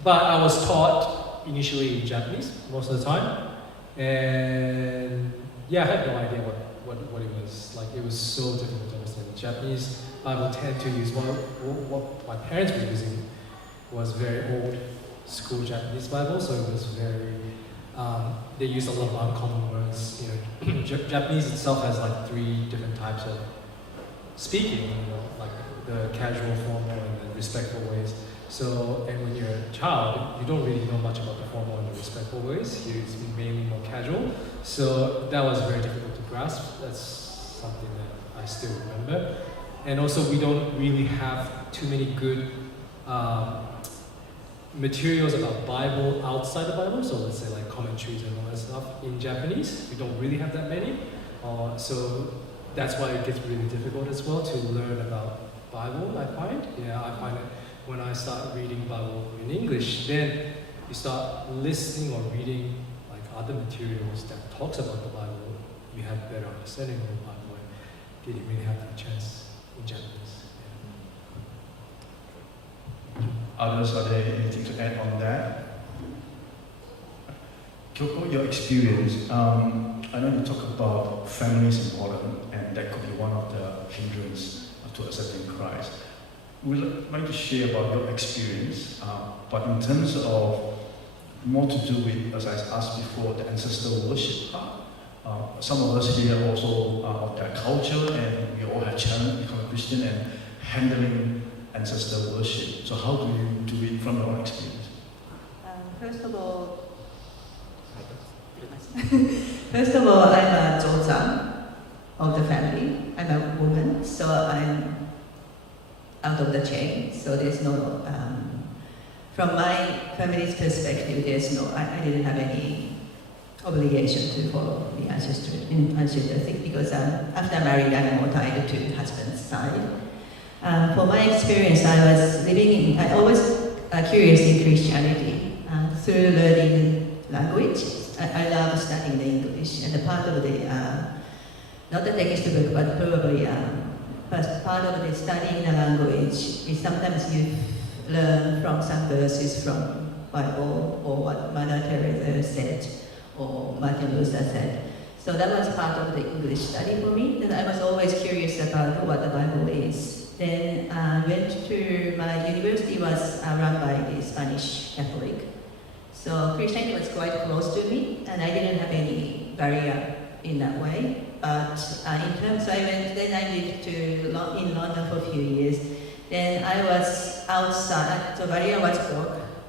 But I was taught initially in Japanese most of the time, and I had no idea what it was like. It was so difficult to understand. Japanese Bible tend to use what my parents were using was very old school Japanese Bible, so it was very. They used a lot of uncommon words. Japanese itself has like 3 different types of speaking. Like the casual, formal, and the respectful ways. So, and when you're a child, you don't really know much about the formal and the respectful ways. It's mainly more casual. So that was very difficult to grasp. That's something that I still remember. And also, we don't really have too many good materials about Bible outside the Bible. So let's say like commentaries and all that stuff in Japanese. We don't really have that many. So that's why it gets really difficult as well to learn about Bible, I find. I find it when I start reading Bible in English, then you start listening or reading like other materials that talks about the Bible, you have better understanding of the Bible and didn't really have that chance in Japanese. Others, are there anything to add on that? Kyoko, your experience, I know you talk about family is important and that could be one of the hindrance to accepting Christ. We'd like to share about your experience, but in terms of more to do with, as I asked before, the ancestor worship part. Some of us here also of that culture, and we all have challenged to become a Christian and handling ancestor worship. So how do you do it from your own experience? First of all, I'm a Zōzan of the family. I'm a woman, so I'm out of the chain. So there's no, from my family's perspective, there's no, I didn't have any obligation to follow the ancestry thing because after married, I'm more tied to husband's side. For my experience, I always curious in Christianity through learning language. I love studying the English, and the part of the, not the textbook, but probably part of the studying the language is sometimes you learn from some verses from Bible or what Mother Teresa said or Martin Luther said. So that was part of the English study for me. Then I was always curious about what the Bible is. Then I went to my university was run by the Spanish Catholic. So Christianity was quite close to me, and I didn't have any barrier in that way. But in terms, I lived in London for a few years. Then I was outside, the barrier was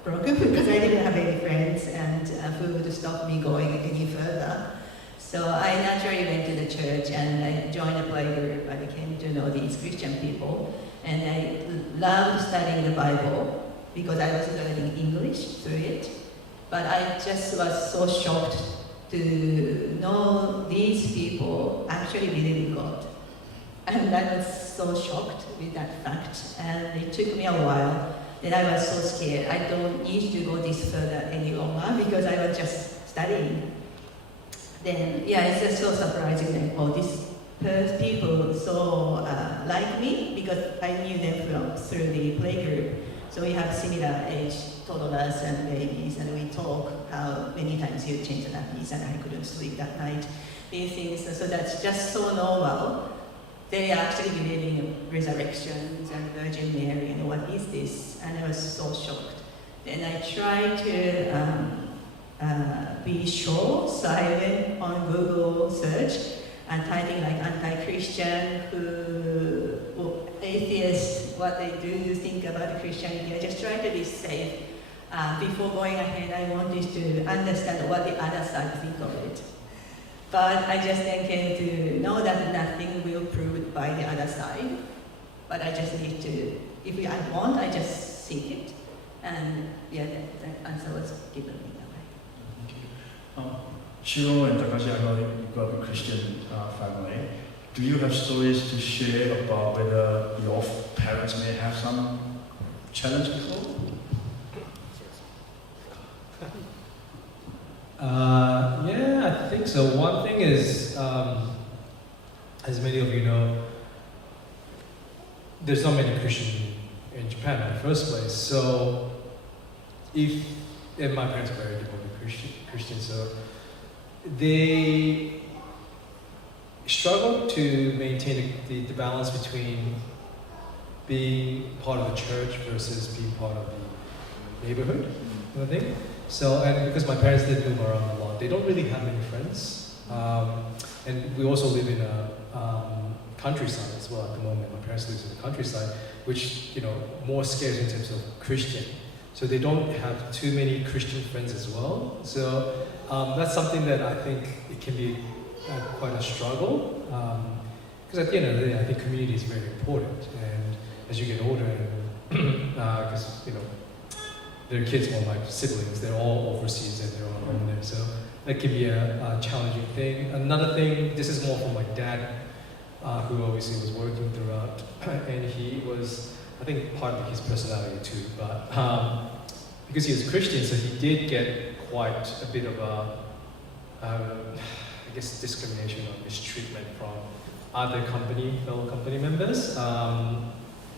broken because I didn't have any friends and food stopped me going any further. So I naturally went to the church and I joined a play group. I became to know these Christian people, and I loved studying the Bible because I was learning English through it. But I just was so shocked to know these people actually believe in God. And I was so shocked with that fact. And it took me a while. Then I was so scared. I don't need to go this further any longer because I was just studying. Then, it's just so surprising that these people so like me because I knew them through the playgroup. So we have similar age toddlers and babies, and we talk how many times you change the nappies and I couldn't sleep that night. These things, so that's just so normal. They actually believe in resurrections and Virgin Mary, and what is this? And I was so shocked. Then I tried to be sure, so I went on Google search and typing like anti-Christian, atheist, what they do think about Christianity. I just tried to be safe. Before going ahead, I wanted to understand what the other side think of it. But I just then came to know that nothing will prove by the other side. But I just need to, if I want, I just seek it. And yeah, that answer was given me that way. Shiro and Takeshi, I know you grew up in a Christian family. Do you have stories to share about whether your parents may have some challenge before? Yeah, I think so. One thing is, as many of you know, there's not many Christians in Japan in the first place. So, and my parents are very devoted Christians, so they struggle to maintain the balance between being part of the church versus being part of the neighborhood, kind of thing. So, and because my parents did move around a lot, they don't really have many friends. And we also live in a countryside as well at the moment. My parents live in the countryside, which, more scarce in terms of Christian. So they don't have too many Christian friends as well. So that's something that I think it can be quite a struggle. Because at the end of the day, I think community is very important. And as you get older, because, their kids, more like siblings, they're all overseas and they're all home there. So that can be a challenging thing. Another thing, this is more for my dad, who obviously was working throughout, and he was, I think, part of his personality too, but because he was a Christian, so he did get quite a bit of discrimination or mistreatment from other fellow company members.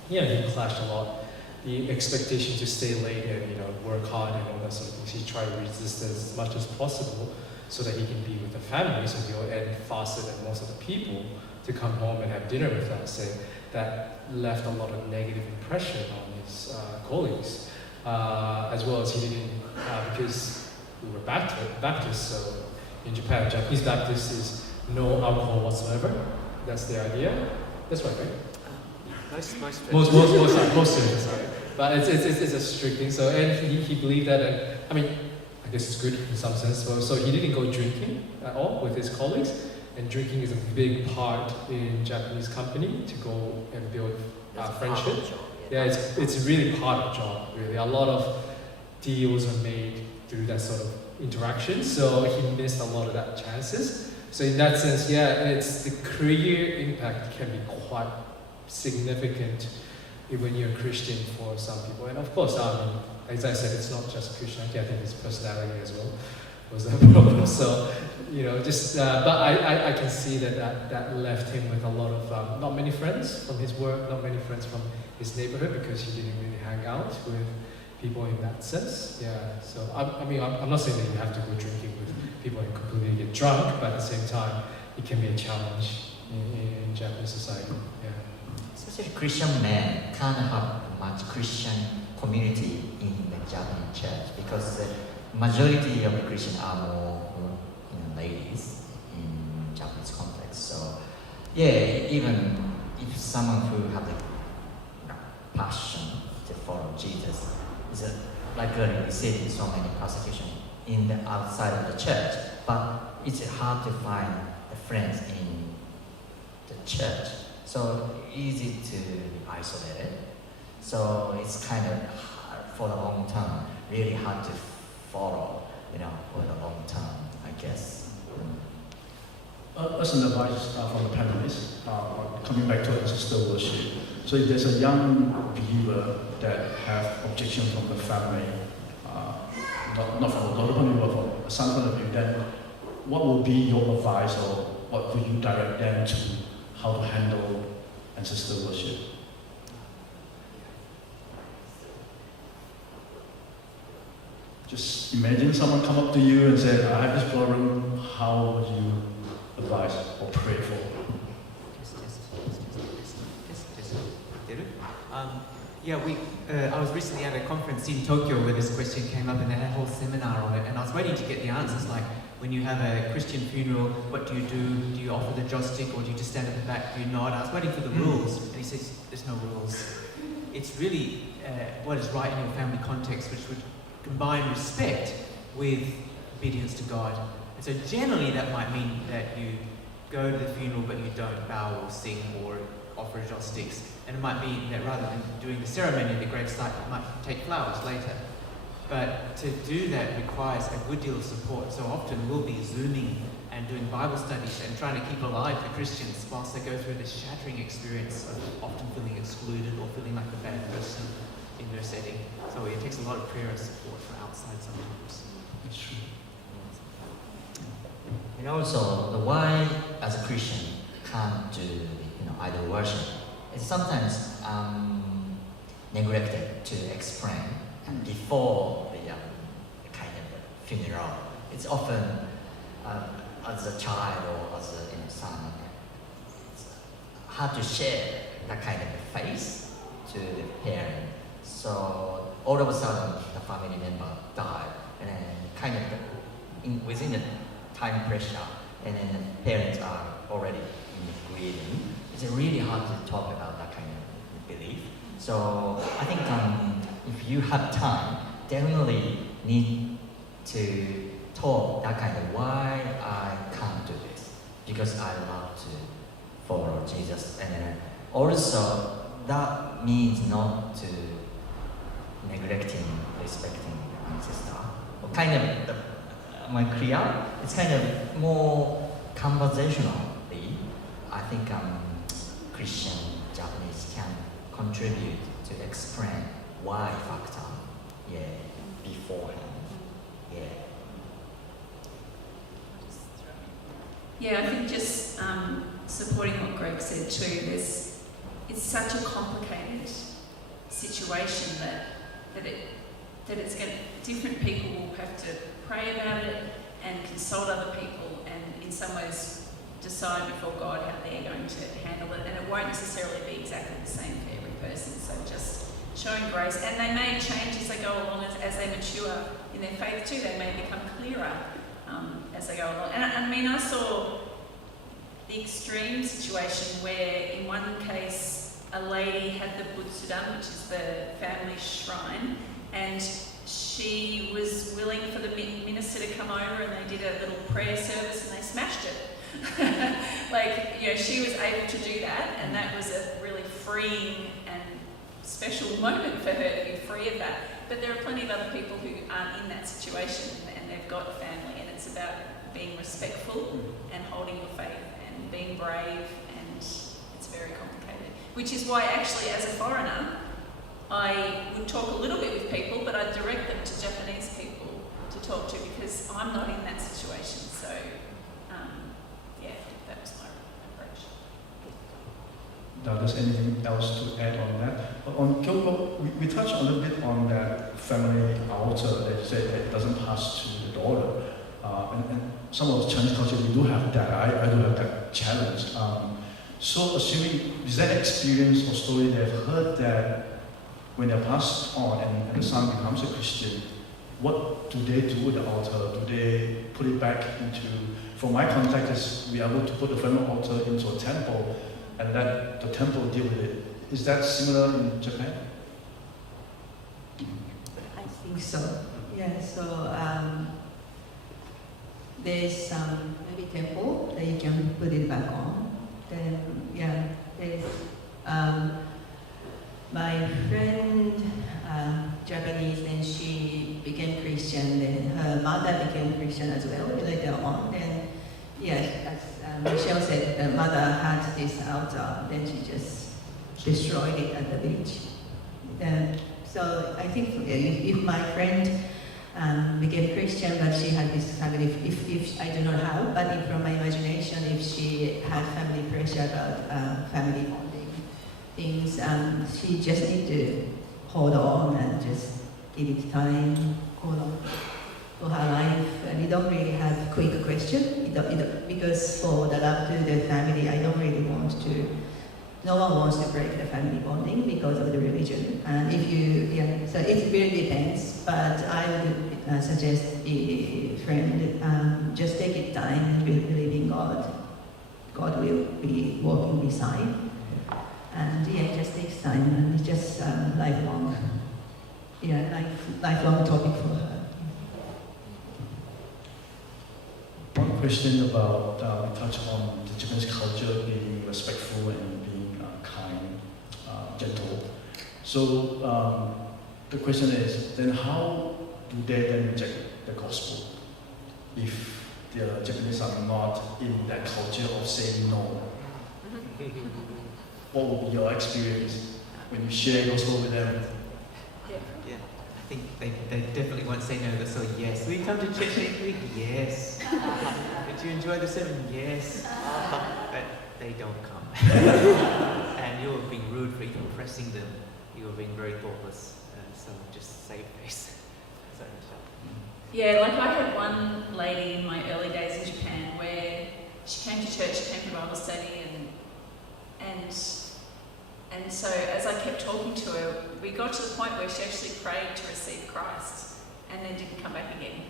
He clashed a lot. The expectation to stay late and work hard and all that sort of things. He tried to resist it as much as possible so that he can be with the family, so he'll end faster than most of the people to come home and have dinner with us. And that left a lot of negative impression on his colleagues, as well as he didn't, because we were Baptist, so in Japan, Japanese Baptist is no alcohol whatsoever. That's the idea. That's right, right? Nice. Most churches, sorry. But it's a strict thing. So, and he believed that, and I guess it's good in some sense. So he didn't go drinking at all with his colleagues, and drinking is a big part in Japanese company to go and build friendship. Yeah, it's really part of the job. Really, a lot of deals are made through that sort of interaction. So he missed a lot of that chances. So in that sense, yeah, it's the career impact can be quite significant when you're a Christian for some people. And of course, as I said, it's not just Christianity, I think it's personality as well was the problem. So, but I can see that left him with a lot of, not many friends from his work, not many friends from his neighborhood, because he didn't really hang out with people in that sense. Yeah, so I'm not saying that you have to go drinking with people and completely get drunk, but at the same time, it can be a challenge in Japanese society. Yeah. Especially Christian men can't have much Christian community in the Japanese church because the majority of the Christians are more ladies in Japanese context. So yeah, even if someone who have the passion to follow Jesus is likely receiving so many persecution in the outside of the church, but it's hard to find the friends in the church. So easy to isolate it. So it's kind of hard for the long term, really hard to follow, for the long term, I guess. As an advice from the panelists, coming back to ancestor worship. So if there's a young believer that have objection from the family, not from a daughter point of view, but from a son point of view, then what would be your advice, or what would you direct them to how to handle ancestor worship. Just imagine someone come up to you and say, I have this problem, how would you advise or pray for? I was recently at a conference in Tokyo where this question came up and they had a whole seminar on it, and I was waiting to get the answers like, when you have a Christian funeral, what do you do? Do you offer the joss stick or do you just stand at the back? Do you nod? I was waiting for the rules, and he says, there's no rules. It's really what is right in your family context, which would combine respect with obedience to God. And so generally that might mean that you go to the funeral but you don't bow or sing or offer joss sticks. And it might mean that rather than doing the ceremony at the gravesite, you might take flowers later. But to do that requires a good deal of support. So often we'll be Zooming and doing Bible studies and trying to keep alive the Christians whilst they go through this shattering experience of often feeling excluded or feeling like a bad person in their setting. So it takes a lot of prayer and support from outside sometimes. It's true. And also, the why as a Christian can't do idol worship is sometimes neglected to explain before the kind of funeral. It's often as a child or as a son, it's hard to share that kind of face to the parent. So all of a sudden, the family member died, and then kind of within the time pressure, and then the parents are already in grieving. It's really hard to talk about that kind of belief. So I think if you have time, definitely need to talk that kind of why I can't do this, because I love to follow Jesus, and then also that means not to neglecting, respecting ancestor. Or kind of, am I clear? It's kind of more conversationally. I think Christian Japanese can contribute to explain why factor, beforehand, Yeah, I think just supporting what Greg said too. It's such a complicated situation that it's going to, different people will have to pray about it and consult other people, and in some ways decide before God how they're going to handle it, and it won't necessarily be exactly the same for every person. So just showing grace, and they may change as they go along as they mature in their faith too. They may become clearer as they go along. And I mean, I saw the extreme situation where in one case a lady had the Butsudan, which is the family shrine, and she was willing for the minister to come over, and they did a little prayer service and they smashed it. She was able to do that, and that was a really freeing and special moment for her to be free of that. But there are plenty of other people who aren't in that situation, and they've got family, and it's about being respectful and holding your faith and being brave, and it's very complicated. Which is why actually as a foreigner, I would talk a little bit with people, but I'd direct them to Japanese people to talk to, because I'm not in that situation. So that was my approach. Now, there's anything else to add on that? On Kyoko, we touched a little bit on that family altar that you said that it doesn't pass to the daughter. And some of the Chinese culture, we do have that. I do have that challenge. So assuming, is that experience or story they've heard that when they're passed on and the son becomes a Christian, what do they do with the altar? Do they put it back into, for my context is we are able to put the family altar into a temple and let the temple deal with it. Is that similar in Japan? I think so. Yeah, so there's maybe temple that you can put it back on. Then, there's my friend, Japanese, and she became Christian, then her mother became Christian as well later on. Then, as Michelle said, the mother had this altar, then she just destroyed it at the beach. So I think if my friend became Christian, but she had this family, if I do not have, but from my imagination, if she had family pressure about family bonding, things. She just need to hold on and just give it time, hold on for her life. And we don't really have quick question because for the love to the family, I don't really want to. No one wants to break the family bonding because of the religion. And if you, so it really depends. But I would suggest a friend just take it time and believe in God. God will be walking beside. And it just takes time, and it's just lifelong topic for her. One question about, we touched on the Japanese culture being respectful and being kind, gentle. So the question is, then how do they then reject the gospel if the Japanese are not in that culture of saying no? What will be your experience when you share gospel with them? Yeah, I think they definitely won't say no, they'll say yes. Will you come to church next week? Yes. Did you enjoy the sermon? Yes. But they don't come. And you're being rude for even pressing them. You're being very thoughtless. So just save face. Sorry, Michelle. Yeah, like I had one lady in my early days in Japan where she came to church, she came to Bible study, and so as I kept talking to her, we got to the point where she actually prayed to receive Christ and then didn't come back again.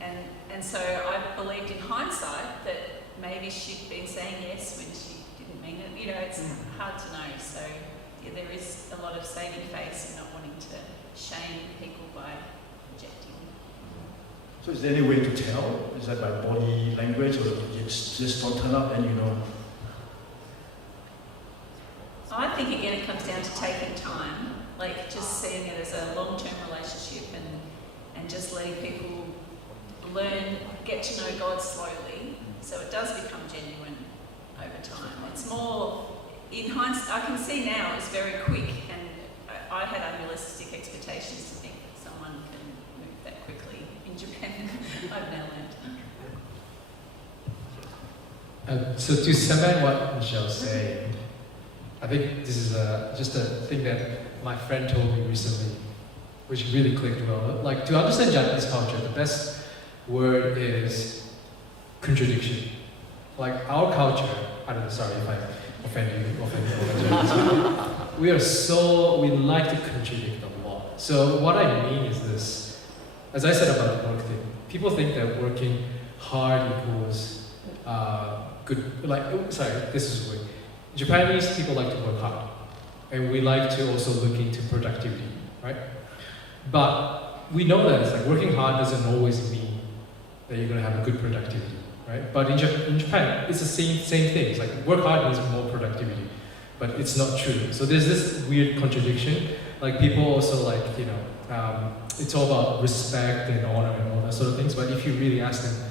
And so I believed in hindsight that maybe she'd been saying yes when she didn't mean it. You know, it's hard to know. So yeah, there is a lot of saving face and not wanting to shame people by rejecting. So is there any way to tell? Is that by body language, or you just don't turn up and you know? I think again it comes down to taking time, like just seeing it as a long-term relationship and just letting people learn, get to know God slowly, so it does become genuine over time. It's more, in hindsight, I can see now it's very quick, and I had unrealistic expectations to think that someone can move that quickly in Japan. I've now learned. So to cement what Michelle's saying, I think this is just a thing that my friend told me recently, which really clicked well. Like, to understand Japanese culture, the best word is contradiction. Like, our culture, I don't know, sorry if I offend you, we like to contradict a lot. So what I mean is this, as I said about the work thing, people think that working hard equals good, this is weird. Japanese people like to work hard, and we like to also look into productivity, right? But we know that it's like working hard doesn't always mean that you're going to have a good productivity, right? But in Japan, it's the same thing. It's like work hard means more productivity, but it's not true. So there's this weird contradiction. Like people also like, it's all about respect and honor and all that sort of things. But if you really ask them,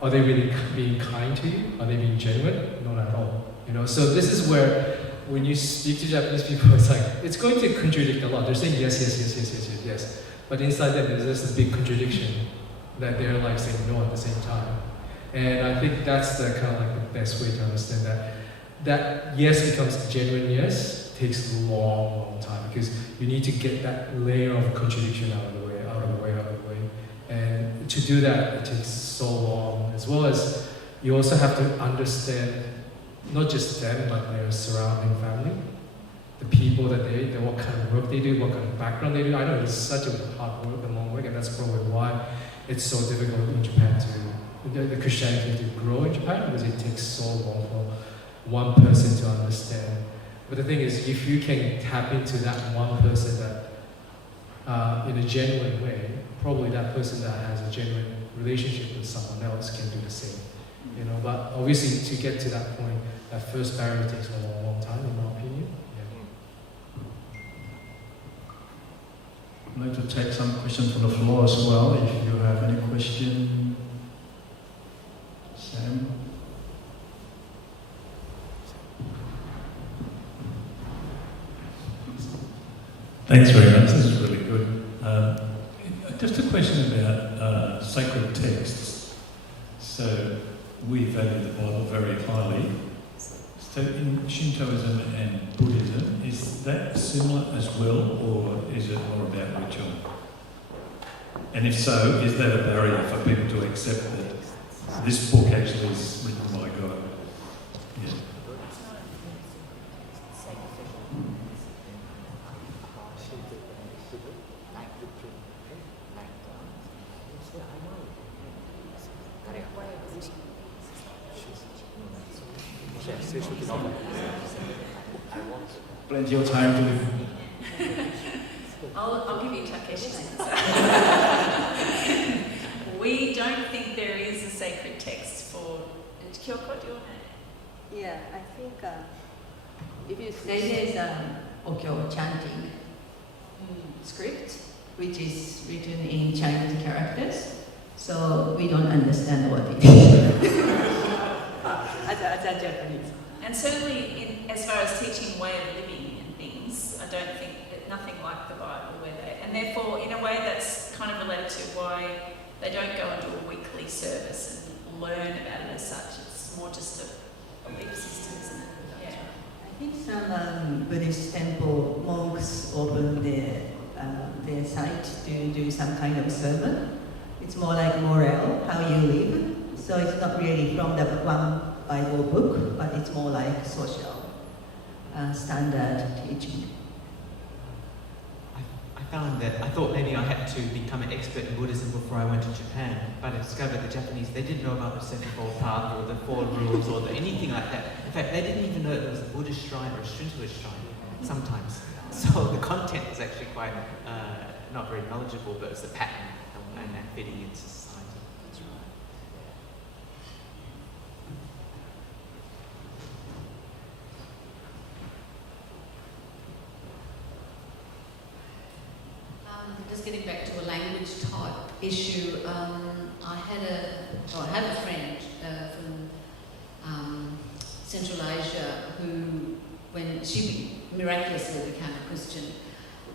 are they really being kind to you? Are they being genuine? Not at all. So this is where, when you speak to Japanese people, it's like, it's going to contradict a lot. They're saying yes. But inside them, there's this big contradiction that they're like saying no at the same time. And I think that's the kind of like the best way to understand that. That yes becomes genuine yes takes a long time, because you need to get that layer of contradiction out of the way. And to do that, it takes so long, as well as you also have to understand not just them, but their surrounding family, the people that what kind of work they do, what kind of background they do. I know it's such a hard work and long work, and that's probably why it's so difficult in Japan the Christianity to grow in Japan, because it takes so long for one person to understand. But the thing is, if you can tap into that one person that, in a genuine way, probably that person that has a genuine relationship with someone else can do the same. But obviously to get to that point, that first barrier takes a long time, in my opinion. I'd like to take some questions from the floor as well, if you have any question. Sam? Thanks very much, this is really good. Just a question about sacred texts. So we value the Bible very highly. So in Shintoism and Buddhism, that similar as well, or is it more about ritual? And if so, is that a barrier for people to accept that this book actually is written by God? Yeah. Plenty of time to I'll give you Takeshi's answer. We don't think there is a sacred text for. And Kyoko, do you want to? Yeah, I think if you There is Okyo chanting script, which is written in Chinese characters, so we don't understand what it is. as a Japanese. And certainly, as far as teaching way of living and things, I don't think that nothing like the Bible, and therefore, in a way, that's kind of related to why they don't go and do a weekly service and learn about it as such. It's more just a belief system, isn't it? Yeah. I think some Buddhist temple monks open their site to do some kind of sermon. It's more like moral, how you live. So it's not really from the one Bible book, but it's more like social standard teaching. I thought maybe I had to become an expert in Buddhism before I went to Japan, but I discovered the Japanese, they didn't know about the Sevenfold Path or the Four Rules or anything like that. In fact, they didn't even know there was a Buddhist shrine or a Shintoist shrine sometimes. So the content was actually quite not very knowledgeable, but it was a pattern and fitting into society. Just getting back to a language type issue, I have a friend from Central Asia who, when she miraculously became a Christian,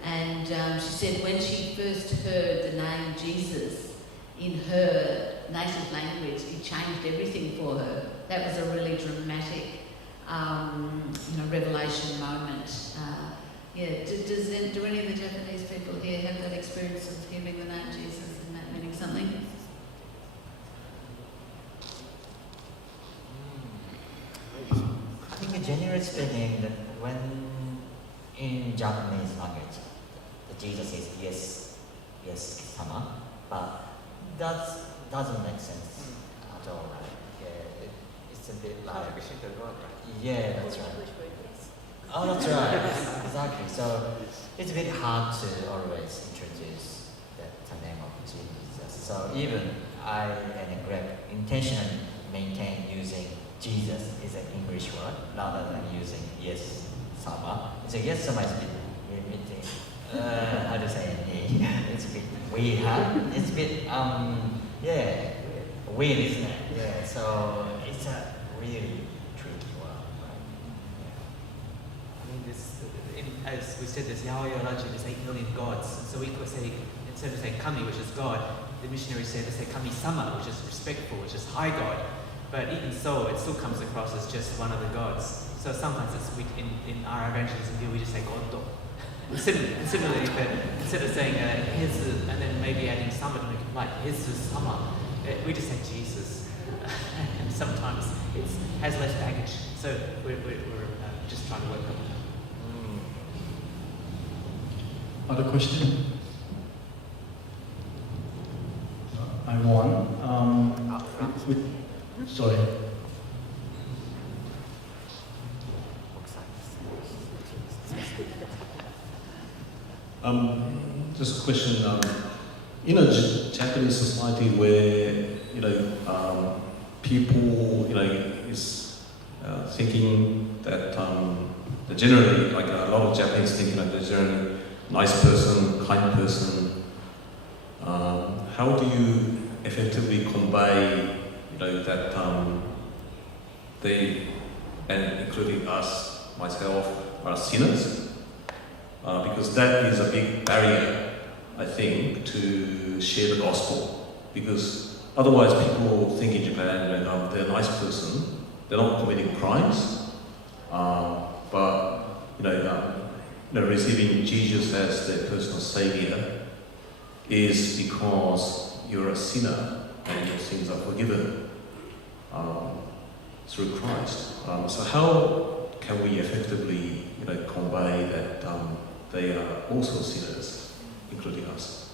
and she said when she first heard the name Jesus in her native language, it changed everything for her. That was a really dramatic, revelation moment. Do any of the Japanese people here have that experience of hearing the name Jesus and that meaning something? I think a general speaking that when in Japanese language, the Jesus is yes, sama, but that doesn't make sense at all, right? Yeah, it's a bit like yeah, that's right. Oh, that's right. Exactly. So it's a bit hard to always introduce the name of Jesus. So even I and Greg intentionally maintain using Jesus is an English word rather than using yes, sama. So yes, sama is a bit limiting. How to say it? It's a bit weird, huh? It's a bit weird, isn't it? Yeah. So it's a really tricky word, right? As we said, there's Yaoya Raji, there's 8 million gods. So we could say, instead of saying Kami, which is God, the missionaries say to say Kami-sama, which is respectful, which is high God. But even so, it still comes across as just one of the gods. So sometimes in our evangelism here, we just say Goddo. Similarly, but instead of saying Hezu, and then maybe adding Sama to make it like Hezu-sama, we just say Jesus. And sometimes it has less baggage. So we're just trying to work on it. Other question? I won. Sorry. Just a question. In a Japanese society where people is thinking that generally, like a lot of Japanese thinking that they're generally nice person, kind person. How do you effectively convey, that they, and including us, myself, are sinners? Because that is a big barrier, I think, to share the gospel. Because otherwise, people think in Japan, they're a nice person, they're not committing crimes, but receiving Jesus as their personal savior is because you're a sinner and your sins are forgiven through Christ. So how can we effectively convey that they are also sinners, including us?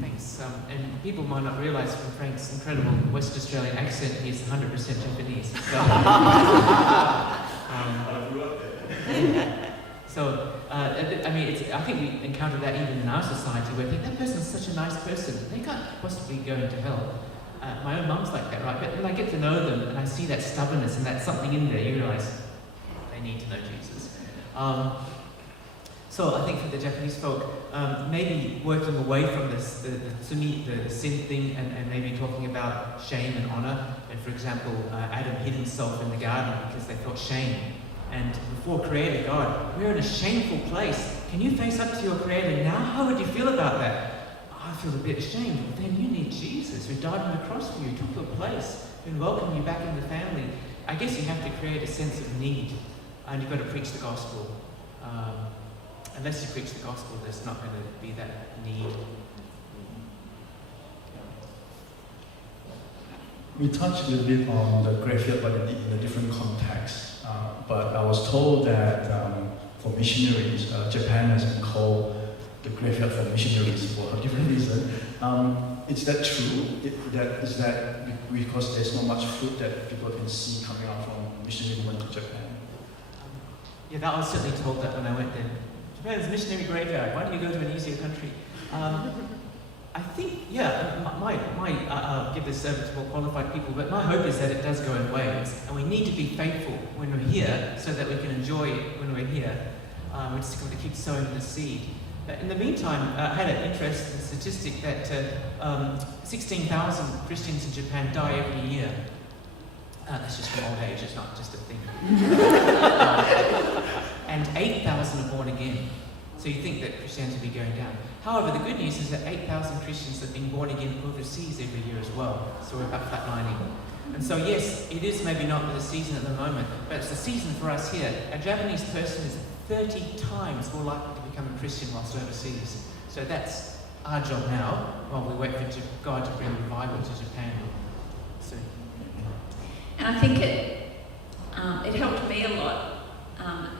Thanks. And people might not realise from Frank's incredible West Australian accent, he's 100% Japanese. So, I mean, I think we encounter that even in our society, where we think that person's such a nice person, they can't possibly go into hell. My own mum's like that, right? But when I get to know them and I see that stubbornness and that something in there, you realise they need to know Jesus. So I think for the Japanese folk, maybe working away from this, the sin thing, and maybe talking about shame and honour. And for example, Adam hid himself in the garden because they felt shame. And before Creator God, we're in a shameful place. Can you face up to your Creator now? How would you feel about that? I feel a bit ashamed. Well, then you need Jesus, who died on the cross for you, took your place, and welcomed you back in the family. I guess you have to create a sense of need, and you've got to preach the gospel. Unless you preach the gospel, there's not going to be that need. We touched a little bit on the graveyard, but in a different context. But I was told that for missionaries, Japan has been called the graveyard for missionaries for a different reason. Is that true? Is that because there's not much fruit that people can see coming out from missionary women to Japan? Yeah, I was certainly told that when I went there. Japan's a missionary graveyard. Why don't you go to an easier country? I think, I'll give this over to more qualified people, but my hope is that it does go in waves, and we need to be faithful when we're here so that we can enjoy it when we're here. We're just going to keep sowing the seed. But in the meantime, I had an interesting statistic that 16,000 Christians in Japan die every year. That's just from old age, it's not just a thing. And 8,000 are born again. So you think that Christianity will be going down. However, the good news is that 8,000 Christians have been born again overseas every year as well. So we're about flatlining. And so yes, it is maybe not the season at the moment, but it's the season for us here. A Japanese person is 30 times more likely to become a Christian whilst overseas. So that's our job now, while we wait for God to bring revival to Japan soon. And I think it helped me a lot,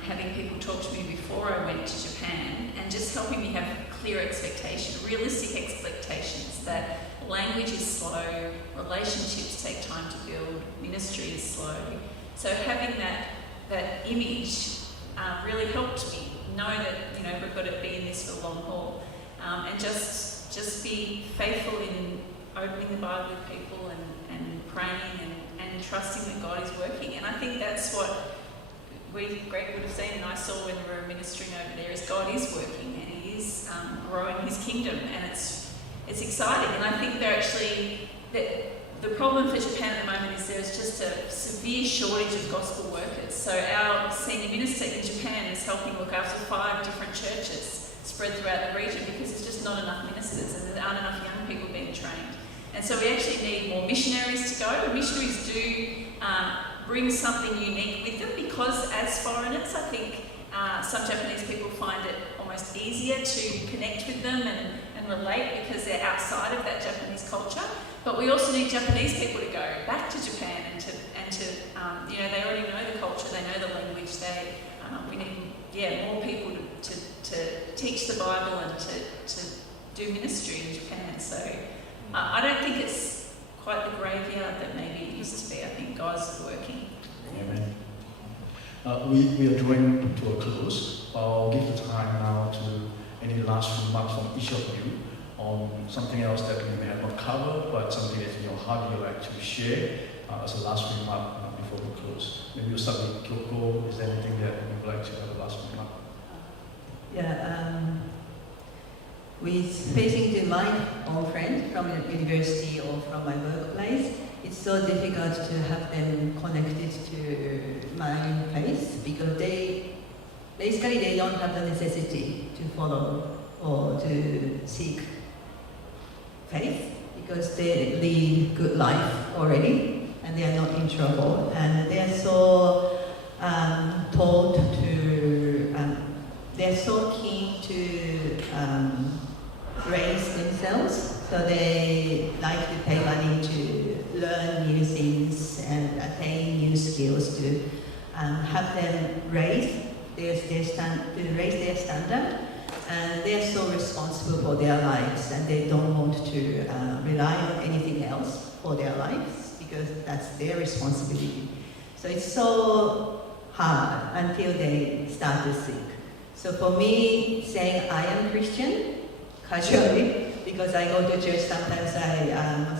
having people talk to me before I went to Japan, and just helping me have clear expectations, realistic expectations that language is slow, relationships take time to build, ministry is slow. So having that image really helped me know that we've got to be in this for the long haul, and just be faithful in opening the Bible with people and praying and trusting that God is working. And I think that's what Greg would have seen, and I saw when we were ministering over there, is God is working and He is growing His kingdom, and it's exciting. And I think the problem for Japan at the moment is there's just a severe shortage of gospel workers. So our senior minister in Japan is helping look after 5 different churches spread throughout the region because there's just not enough ministers and there aren't enough young people being trained. And so we actually need more missionaries to go. And missionaries do bring something unique with them because as foreigners, I think some Japanese people find it almost easier to connect with them and relate because they're outside of that Japanese culture. But we also need Japanese people to go back to Japan and to they already know the culture, they know the language. We need more people to teach the Bible and to do ministry in Japan. So I don't think it's quite the graveyard that maybe it used to be. I think God's working. Amen. We are drawing to a close. I'll give the time now to any last remarks from each of you on something else that we may have not covered, but something that's in your heart you'd like to share as a last remark before we close. Maybe we'll start with Kyoko. Is there anything that you would like to have a last remark? With facing to my own friend from the university or from my workplace, it's so difficult to have them connected to my faith because they don't have the necessity to follow or to seek faith because they lead good life already and they are not in trouble, and they are so told to, they're so keen to raise themselves, so they like to pay money to learn new things and attain new skills to have them raise their standard, and they're so responsible for their lives, and they don't want to rely on anything else for their lives because that's their responsibility. So it's so hard until they start to think. So for me, saying I am Christian casually, because I go to church sometimes,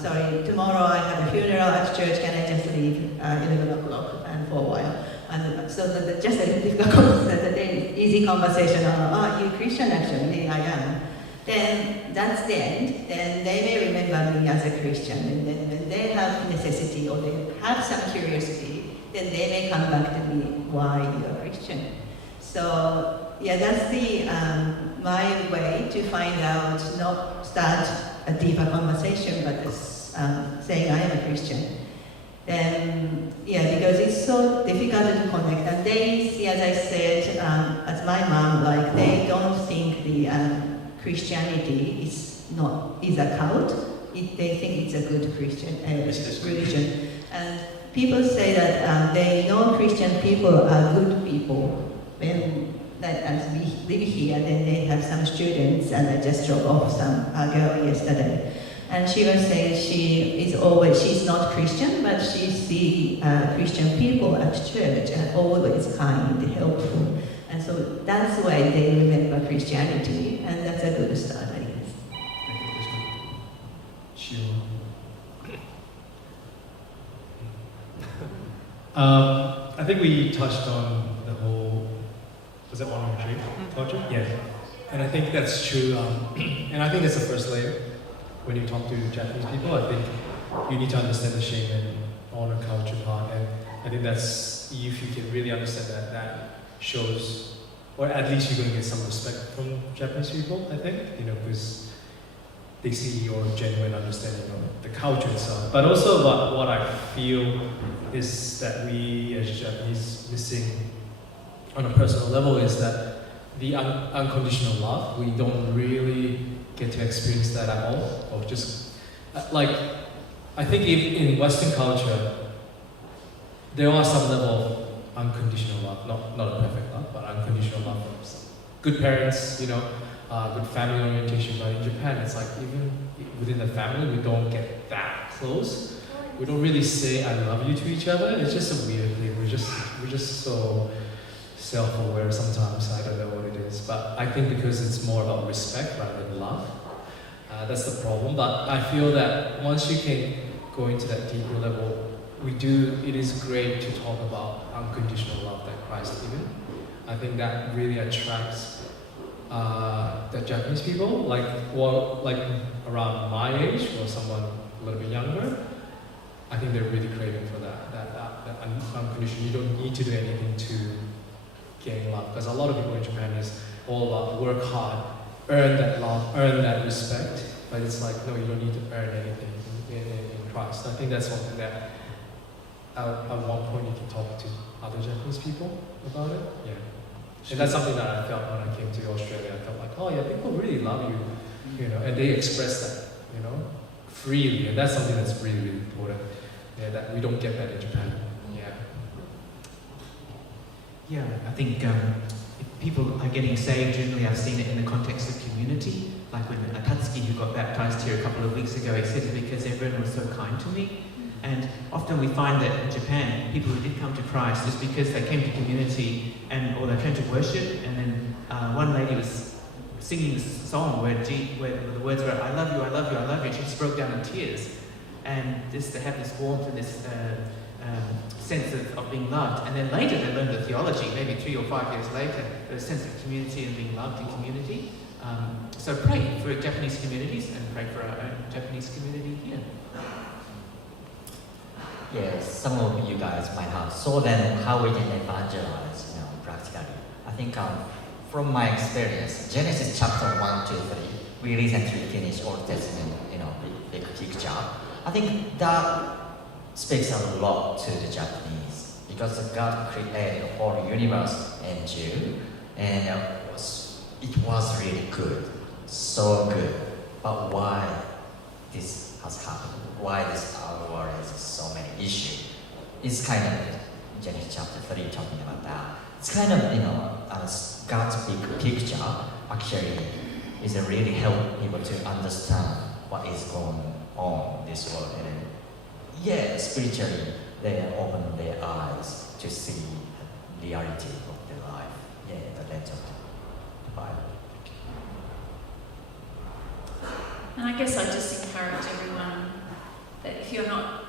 sorry, tomorrow I have a funeral at church, can I just leave 11 o'clock and for a while? And so just a difficult, easy conversation, are you Christian actually? I am. Then that's the end. Then they may remember me as a Christian, and then when they have necessity or they have some curiosity, then they may come back to me, why you are Christian? So yeah, that's the my way to find out, not start a deeper conversation, but just saying I am a Christian. Then yeah, because it's so difficult to connect, and they see, as I said, as my mom, like they don't think the Christianity is a cult. They think it's a good Christian religion, and people say that they know Christian people are good people. When as we live here, then they have some students, and I just dropped off some girl yesterday, and she was saying she's not Christian, but she sees Christian people at church and always kind, helpful, and so that's why they remember Christianity, and that's a good start, I guess. Thank you, Shiro. I think we touched on the whole, was that 103 culture? Yes. And I think that's true. And I think that's the first layer. When you talk to Japanese people, I think you need to understand the shame and honor culture part. And I think that's, if you can really understand that, that shows, or at least you're going to get some respect from Japanese people, I think, because they see your genuine understanding of the culture itself. But also what I feel is that we as Japanese missing on a personal level is that the unconditional love, we don't really get to experience that at all. Or just, like, I think in Western culture, there are some level of unconditional love, not a perfect love, but unconditional love from some good parents, good family orientation. But in Japan, it's like even within the family, we don't get that close. We don't really say "I love you" to each other. It's just a weird thing. We're just so self-aware sometimes. I don't know what it is, but I think because it's more about respect rather than love, that's the problem. But I feel that once you can go into that deeper level, it is great to talk about unconditional love that Christ given. I think that really attracts the Japanese people, like around my age or someone a little bit younger. I think they're really craving for that unconditional. You don't need to do anything to gain love, because a lot of people in Japan is all about work hard, earn that love, earn that respect. But it's like, no, you don't need to earn anything in Christ. I think that's something that at one point you can talk to other Japanese people about it. Yeah. And that's something that I felt when I came to Australia. I felt like, oh yeah, people really love you, and they express that, freely. And that's something that's really, really important. Yeah, that we don't get that in Japan. Yeah. Yeah, I think if people are getting saved, generally I've seen it in the context of community. Like when Akatsuki, who got baptized here a couple of weeks ago, he said it's because everyone was so kind to me. And often we find that in Japan, people who did come to Christ is because they came to community or they came to worship, and then one lady was singing this song where the words were, I love you, I love you, I love you, and she just broke down in tears. And just to have this warmth and this sense of being loved. And then later they learned the theology, maybe 3 or 5 years later, a sense of community and being loved in community. So pray for Japanese communities and pray for our own Japanese community here. Yes, some of you guys might have. So then how we can evangelize, practically. I think from my experience, Genesis chapter 1, 2, 3, we recently finished Old Testament, big picture. I think that speaks a lot to the Japanese because God created the whole universe and you, and it was really good, so good. But why this has happened? Why this our world has so many issues? It's kind of Genesis chapter 3 talking about that. It's kind of God's big picture actually is really help people to understand what is going on in this world. And spiritually they open their eyes to see the reality of their life. The legend of the Bible. And I guess I just encourage everyone that if you're not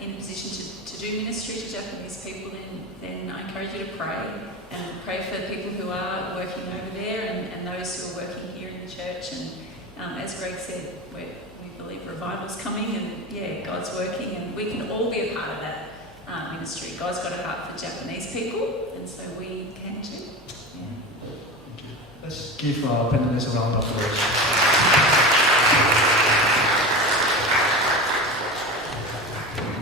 in a position to do ministry to Japanese people, then I encourage you to pray and pray for the people who are working over there and those who are working here in the church. And as Greg said, we believe revival's coming and God's working and we can all be a part of that ministry. God's got a heart for Japanese people and so we can too. Let's give our panelists a round of applause.